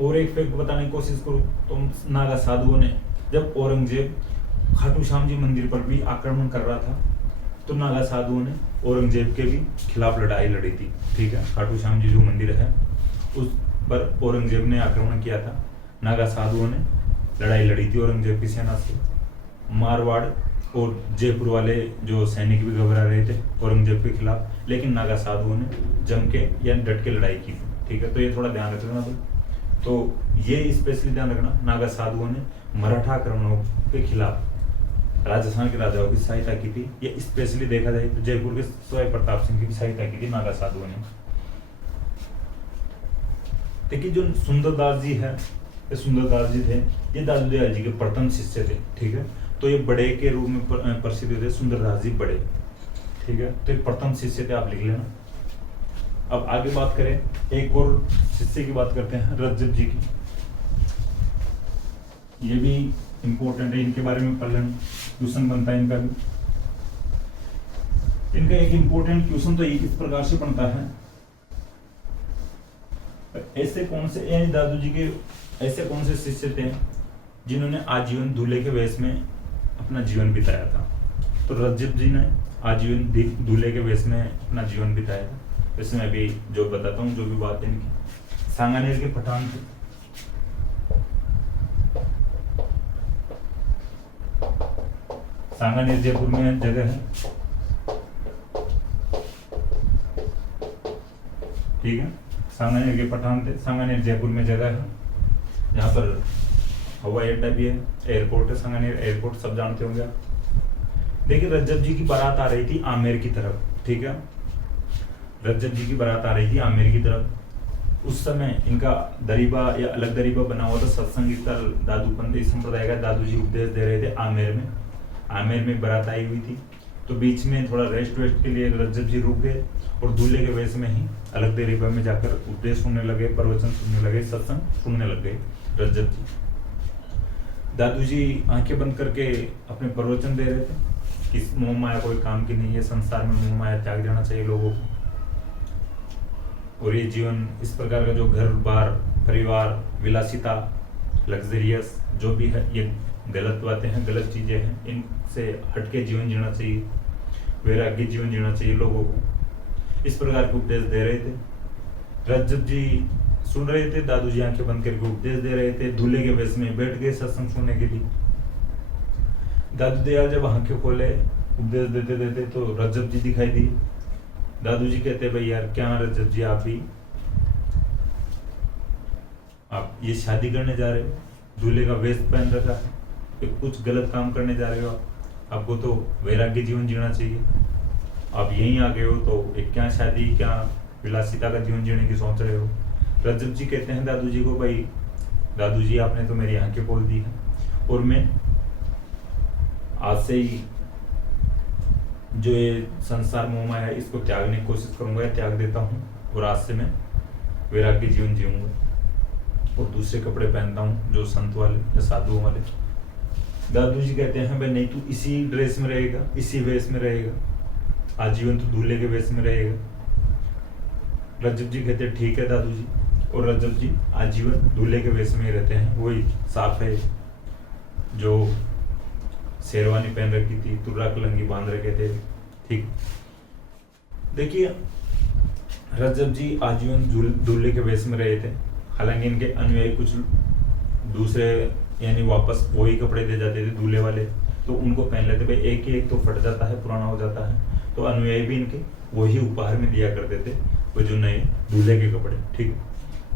और एक फैक्ट बताने की कोशिश करूं तो नागा साधुओं ने जब औरंगजेब खाटू श्याम जी मंदिर पर भी आक्रमण कर रहा था तो नागा साधुओं ने औरंगजेब के भी खिलाफ लड़ाई लड़ी थी, ठीक है। खाटू श्याम जी जो मंदिर है उस पर औरंगजेब ने आक्रमण किया था, नागा साधुओं ने लड़ाई लड़ी थी औरंगजेब की सेना से। मारवाड़ और जयपुर वाले जो सैनिक भी घबरा रहे थे औरंगजेब के खिलाफ, लेकिन नागा साधुओं ने जम के या डट के लड़ाई की थी, ठीक है। तो ये थोड़ा ध्यान रखना। तो ये स्पेशली ध्यान रखना, नागा साधुओं ने मराठा आक्रमणों के खिलाफ राजस्थान के राजाओं की सहायता की थी। ये स्पेशली देखा जाए तो जयपुर के सवाई प्रताप सिंह की भी सहायता की थी नागा साधुओं ने। देखिए जो सुंदरदास जी है, ये सुंदरदास जी थे, ये दादू दयाल जी के प्रथम शिष्य थे, ठीक है। तो ये बड़े के रूप में प्रसिद्ध थे, सुंदरदास जी बड़े, ठीक है। तो ये प्रथम शिष्य थे, आप लिख लेना। अब आगे बात करें, एक और शिष्य की बात करते हैं, रज्जब जी की। ये भी इंपॉर्टेंट है, इनके बारे में पढ़ लेना, क्वेश्चन बनता है इनका भी। इनका एक इंपॉर्टेंट क्वेश्चन तो इस प्रकार से बनता है, ऐसे कौन से दादू जी के ऐसे कौन से शिष्य थे जिन्होंने आजीवन दूल्हे के वेश में अपना जीवन बिताया था। तो रज्जब जी ने आजीवन दूल्हे के वेश में अपना जीवन बिताया था। इसमें अभी जो बताता हूँ, जो भी बात है इनकी। सांगानेर के पठान थे, सांगानेर जयपुर में जगह है, ठीक है। सांगानेर के पठान थे, सांगानेर जयपुर में जगह है, यहाँ पर हवाई अड्डा भी है, एयरपोर्ट है, सांगानेर एयरपोर्ट सब जानते होंगे आप। देखिए रज्जब जी की बारात आ रही थी आमेर की तरफ, ठीक है। रज्जब जी की बारात आ रही थी आमेर की तरफ। उस समय इनका दरीबा या अलग दरीबा बना हुआ था, सत्संग स्थल दादूपंथी संप्रदाय का दादू जी उपदेश दे रहे थे आमेर में। आमेर में बारात आई हुई थी, तो बीच में थोड़ा रेस्ट वेस्ट के लिए रज्जब जी रुक गए और दूल्हे के वेश में ही अलग दरीबा में जाकर उपदेश सुनने लगे, प्रवचन सुनने लगे, सत्संग सुनने लग गए रज्जब जी। दादू जी आंखें बंद करके अपने प्रवचन दे रहे थे कि मोह माया कोई काम की नहीं है, संसार में मोह माया त्याग देना चाहिए लोगों को, और ये जीवन इस प्रकार का जो घर बार परिवार विलासिता लग्जरियस जो भी है, ये गलत बातें हैं, गलत चीजें हैं, इनसे हटके जीवन जीना चाहिए, वैराग्य जीवन जीना चाहिए लोगों को, इस प्रकार के उपदेश दे रहे थे। रज्जब जी सुन रहे थे, दादू जी आंखें बंद करके उपदेश दे रहे थे, दूल्हे के वेश में बैठ गए सत्संग सुनने के लिए। दादू दयाल जब आंखें खोले उपदेश देते देते तो रज्जब जी दिखाई दी। दादू जी कहते भाई यार क्या रज्जब जी आप ये शादी करने जा रहे हो, दूल्हे का वेश पहन रखा है, ये कुछ गलत काम करने जा रहे हो, आपको तो वैराग्य जीवन जीना चाहिए, आप यहीं आ गए हो तो एक क्या शादी क्या विलासिता का जीवन जीने की सोच रहे हो। रज्जब जी कहते हैं दादू जी को, भाई दादू जी आपने तो मेरी आंखें खोल दी है और मैं आज से ही जो ये संसार मोह माया है इसको त्यागने की कोशिश करूंगा या त्याग देता हूँ, और आज से मैं वैराग्य जीवन जीऊंगा और दूसरे कपड़े पहनता हूँ जो संत वाले या साधुओं वाले। दादू जी कहते हैं भाई नहीं, तू इसी ड्रेस में रहेगा, इसी वेश में रहेगा, आजीवन तू दूल्हे के वेश में रहेगा। रज्जब जी कहते ठीक है दादू जी, और रज्जब जी आजीवन दूल्हे के वेश में ही रहते हैं। वही साफ है जो शेरवानी पहन रखी थी, तुर्रा कलंगी बांध रखे थे, ठीक। देखिए रज्जब जी आजीवन दूल्हे के वेश में रहे थे, हालांकि इनके अनुयायी कुछ दूसरे यानी वापस वही कपड़े दे जाते थे दूल्हे वाले, तो उनको पहन लेते। भाई एक तो फट जाता है, पुराना हो जाता है, तो अनुयायी भी इनके वही उपहार में दिया करते थे, वो जो नए दूल्हे के कपड़े, ठीक।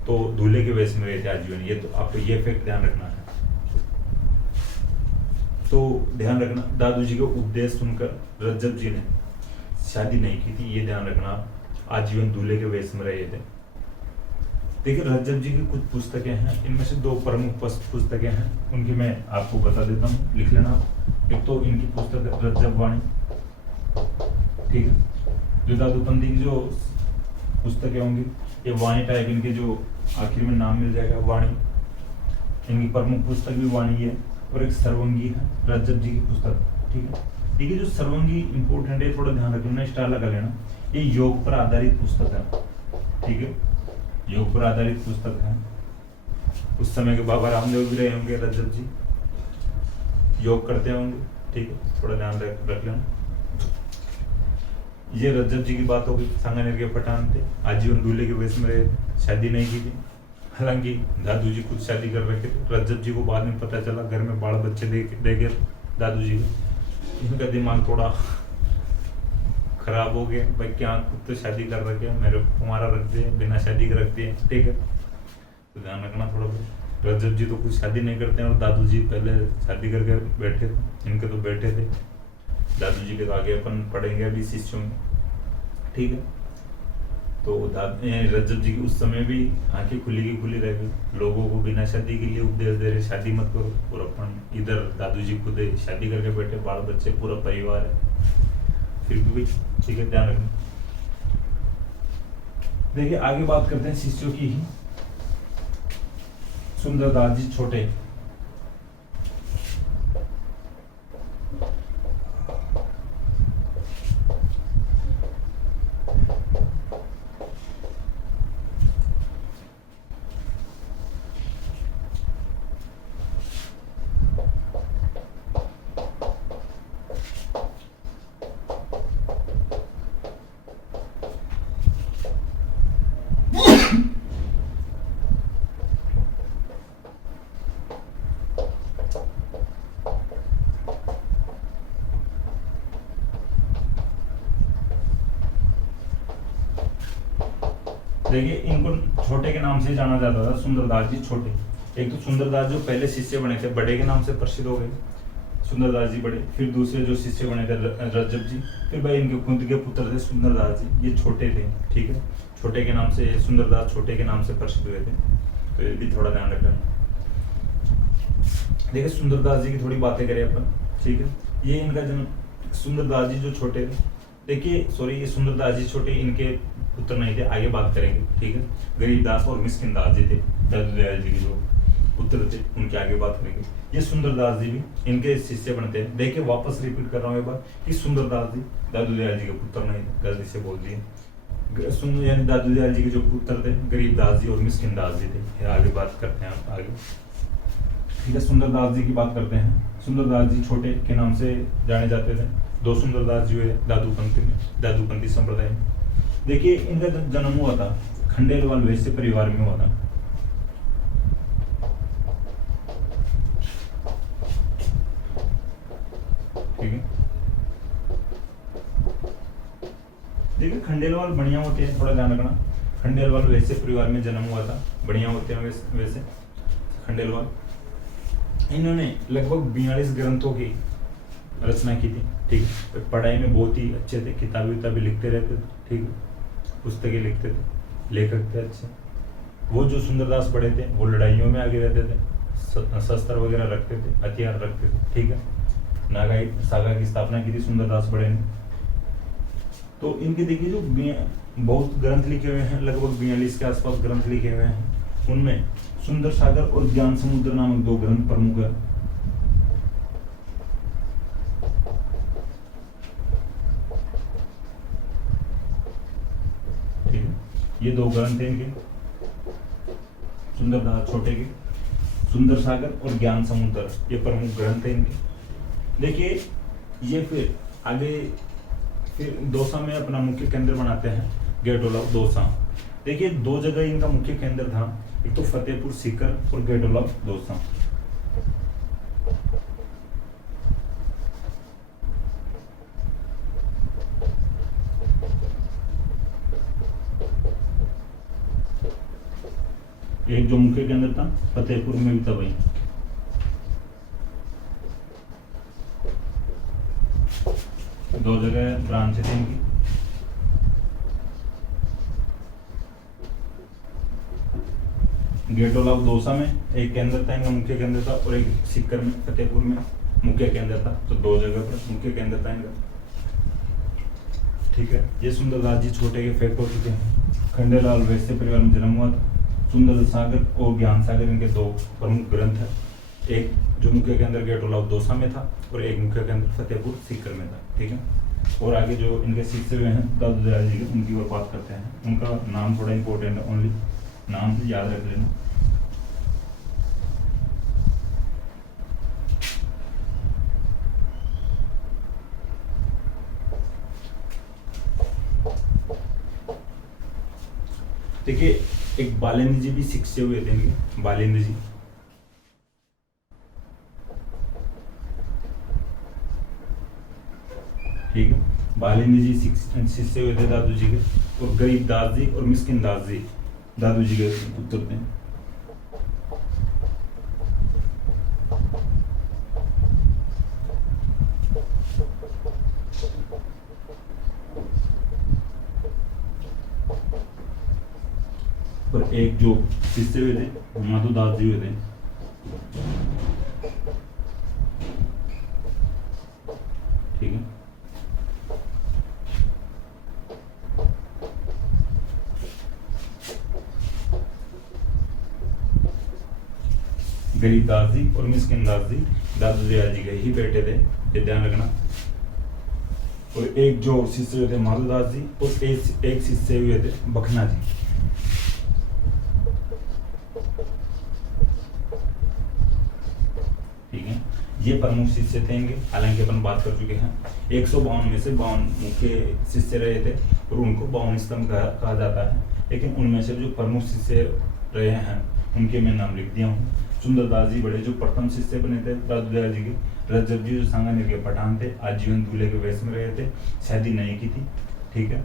तो दूल्हे के वेश में रहे थे आजीवन। ये तो आपको ये फैक्ट ध्यान रखना है। तो ध्यान रखना, दादू जी के उपदेश सुनकर रज्जब जी ने शादी नहीं की थी, ये ध्यान रखना, आजीवन दूल्हे के वेश में रहे थे। देखिए रज्जब जी की कुछ पुस्तकें हैं, इनमें से दो प्रमुख पुस्तकें हैं, उनकी मैं आपको बता देता हूँ, लिख लेना। एक तो इनकी पुस्तक है रज्जब वाणी, ठीक है, जो दादूपंथी की जो पुस्तकें होंगी ये वाणी टाइप, इनके जो आखिर में नाम मिल जाएगा वाणी, इनकी प्रमुख पुस्तक भी वाणी है। और एक सर्वंगी है रज्जब जी की पुस्तक, ठीक है। ठीक है, जो सर्वंगी इंपॉर्टेंट है, थोड़ा ध्यान रखना, स्टार लगा लेना। ये योग पर आधारित पुस्तक है, ठीक है, योग पर आधारित पुस्तक है। उस समय के बाबा रामदेव भी रहे होंगे रज्जब जी, योग करते होंगे, ठीक है, थोड़ा ध्यान रख लेना। ये रज्जब जी की बात होगी, सांगानेर के पठान थे, आजीवन दूल्हे के वेश में रहे, शादी नहीं की थी। हालांकि दादू जी खुद शादी कर रखे थे, रज्जब जी को बाद में पता चला, घर में बाल बच्चे दे गए दादू जी को, इनका दिमाग थोड़ा खराब हो गया, भाई क्या खुद तो शादी कर रखे, मेरे हमारा रख दे, बिना शादी के रख दिए, ठीक है। तो ध्यान रखना थोड़ा बहुत। रजब जी तो कुछ शादी नहीं करते हैं और दादू जी पहले शादी करके बैठे थे, इनके तो बैठे थे। दादू जी के तो आगे अपन पढ़ेंगे अभी शिष्यों में, ठीक है। तो रजब जी की उस समय भी आंखें खुली की खुली रह गई, लोगों को बिना शादी के लिए उपदेश दे रहे शादी मत करो, और अपन इधर दादू जी खुद शादी करके बैठे, बाल बच्चे पूरा परिवार है, फिर भी ठीक है, ध्यान रखना। देखिए आगे बात करते हैं शिष्यों की ही। सुंदरदास जी छोटे, देखिए इनको छोटे के नाम से जाना जाता था, सुंदरदास जी छोटे। एक तो सुंदरदास जो पहले शिष्य बने थे, बड़े के नाम से प्रसिद्ध हो गए, सुंदरदास जी बड़े। फिर दूसरे जो शिष्य बने थे रजब जी, फिर भाई इनके खुद के पुत्र थे सुंदरदास जी, ये छोटे थे, ठीक है। छोटे के नाम से सुंदरदास छोटे के नाम से प्रसिद्ध हुए थे, तो ये भी थोड़ा ध्यान रखना। देखिए सुंदरदास जी की थोड़ी बातें करें अपन, ठीक है। ये इनका जन्म, सुंदरदास जी जो छोटे थे, देखिए सॉरी ये सुंदरदास जी छोटे, इनके पुत्र नहीं थे, आगे बात करेंगे, ठीक है। गरीबदास और मिस्किन दास जी थे दादू दयाल जी के जो पुत्र थे, उनके आगे बात करेंगे। ये सुंदरदास जी भी इनके शिष्य बनते हैं। देखिए वापस रिपीट कर रहा हूँ एक बार कि सुंदरदास जी दादू दयाल जी के पुत्र नहीं थे, गलती से बोल दिए। यानी दादू दयाल जी के जो पुत्र थे गरीबदास जी और मिस्किन दास जी थे। आगे बात करते हैं आगे, ठीक है। सुंदरदास जी की बात करते हैं। सुंदरदास जी छोटे के नाम से जाने जाते थे। दो सुंदरदास जी हुए दादूपंथी संप्रदाय में। देखिए इनका जन्म हुआ था खंडेलवाल वैश्य परिवार में हुआ था, ठीक है। देखिए खंडेलवाल बढ़िया होते हैं, थोड़ा ध्यान रखना। खंडेलवाल वैश्य परिवार में जन्म हुआ था, बढ़िया होते हैं वैसे खंडेलवाल। इन्होंने लगभग 42 ग्रंथों की रचना की थी, ठीक है। पढ़ाई में बहुत ही अच्छे थे, किताबें लिखते रहते थे, ठीक है। पुस्तकें लिखते थे, लेखक थे अच्छे। वो जो सुंदरदास बड़े थे वो लड़ाइयों में आगे रहते थे, शस्त्र वगैरह रखते थे, हथियार रखते थे, ठीक है। नागाई सागा की स्थापना की थी सुंदरदास बड़े ने। तो इनके देखिए जो बहुत ग्रंथ लिखे हुए हैं, लगभग 42 के आसपास ग्रंथ लिखे हुए हैं। उनमें सुंदर सागर और ज्ञान समुद्र नामक 2 ग्रंथ प्रमुख है, ठीक है। ये 2 ग्रंथ हैं इनके, सुंदरदास छोटे के, सुंदर सागर और ज्ञान समुद्र, ये प्रमुख ग्रंथ हैं इनके। देखिए ये फिर आगे फिर दौसा में अपना मुख्य केंद्र बनाते हैं, गेटोला दौसा। देखिए 2 जगह इनका मुख्य केंद्र था, एक तो फतेहपुर सीकर और गेटोला दौसा। एक जो मुख्य केंद्र था फतेहपुर में भी था भाई, दो जगह ब्रांच थी इनकी। गेटोला दौसा में एक केंद्र था इनका, मुख्य केंद्र था, और एक सीकर में फतेहपुर में मुख्य केंद्र था। तो 2 जगह पर मुख्य केंद्र था इनका, ठीक है। ये सुंदरदास जी छोटे के फेक हो चुके हैं। खंडेलाल वैश्य परिवार में जन्म हुआ था। सुंदर सागर और ज्ञान सागर इनके 2 प्रमुख ग्रंथ है। एक जो मुख्य केंद्र गेटोला दौसा में था और एक मुख्य केंद्र फतेहपुर सीकर में था, ठीक है। और आगे जो इनके शिष्य हुए हैं दादू दयाल जी के, उनकी ओर बात करते हैं। उनका नाम थोड़ा इंपॉर्टेंट है, ओनली नाम याद रख लेना। देखिए एक बालेंद्र जी भी शिष्य हुए थे इनके, बालेंद्र जी, ठीक है। बालेंद्र जी शिष्य हुए थे दादू जी के। और गरीब दास जी और मिस्किन दास जी दादू जी के पुत्र थे। पर एक जो शिष्य हुए थे माधोदास जी हुए थे। ठीक है, गरीबदास जी और मिस्किनदास जी दादू दयाल जी के ही बेटे थे, ये ध्यान रखना। और एक जो शिष्य हुए थे माधोदास जी और एक शिष्य हुए थे बखना जी। ठीक है, ये प्रमुख शिष्य थे इनके। हालांकि अपन बात कर चुके हैं 152 में से 52 मुख्य शिष्य रहे थे और उनको 52 स्तंभ कहा जाता है। लेकिन उनमें से जो प्रमुख शिष्य रहे हैं उनके मैं नाम लिख दिया हूँ। सुंदरदास जी बड़े जो प्रथम शिष्य बने थे दादू दयाल जी के। रजत जी जो सांगानेर के पठान थे, आजीवन दूल्हे के वेश में रहे थे, शादी नहीं की थी। ठीक है,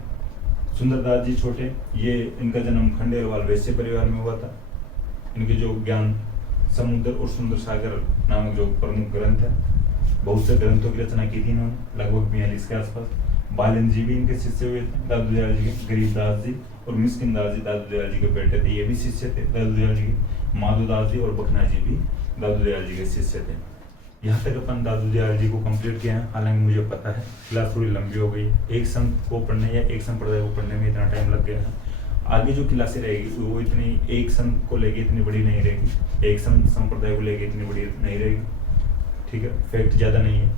सुंदरदास जी छोटे, ये इनका जन्म खंडेलवाल वैश्य परिवार में हुआ था। इनके जो ज्ञान समुद्र और सुंदर सागर नामक जो प्रमुख ग्रंथ है, बहुत से ग्रंथों की रचना की थी इन्होंने, लगभग 42 के आसपास। बालन जी भी इनके शिष्य हुए थे दादू दयाल जी के। गरीबदास जी और मिस्किनदास जी दादू दयाल जी के बेटे थे, ये भी शिष्य थे दादू दयाल जी के। माधोदास जी और बखना जी भी दादू दयाल जी के शिष्य थे। यहाँ तक अपन दादू दयाल जी को कंप्लीट किया है। हालांकि मुझे पता है क्लास थोड़ी लंबी हो गई, एक संत को पढ़ने या एक संप्रदाय को पढ़ने में इतना टाइम लग गया है। आगे जो क्लासें रहेगी वो इतनी एक संत को लेके इतनी बड़ी नहीं रहेगी, एक संत संप्रदाय को लेके इतनी बड़ी नहीं रहेगी। ठीक है, फैक्ट ज़्यादा नहीं है।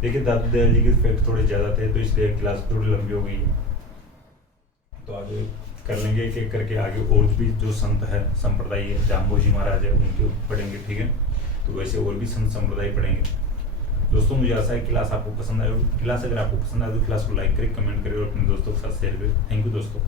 देखिए दादू दयाल जी के फैक्ट थोड़े ज़्यादा थे तो इसलिए क्लास थोड़ी लंबी हो गई है। तो आगे कर लेंगे एक एक करके। आगे और भी जो संत है संप्रदाय है, जाम्बोजी महाराज है, उनके पढ़ेंगे। ठीक है, तो वैसे और भी संत संप्रदाय पढ़ेंगे। दोस्तों मुझे आशा है क्लास आपको पसंद आएगी। क्लास अगर आपको पसंद आए तो क्लास को लाइक करें, कमेंट करें और अपने दोस्तों के साथ शेयर करें। थैंक यू दोस्तों।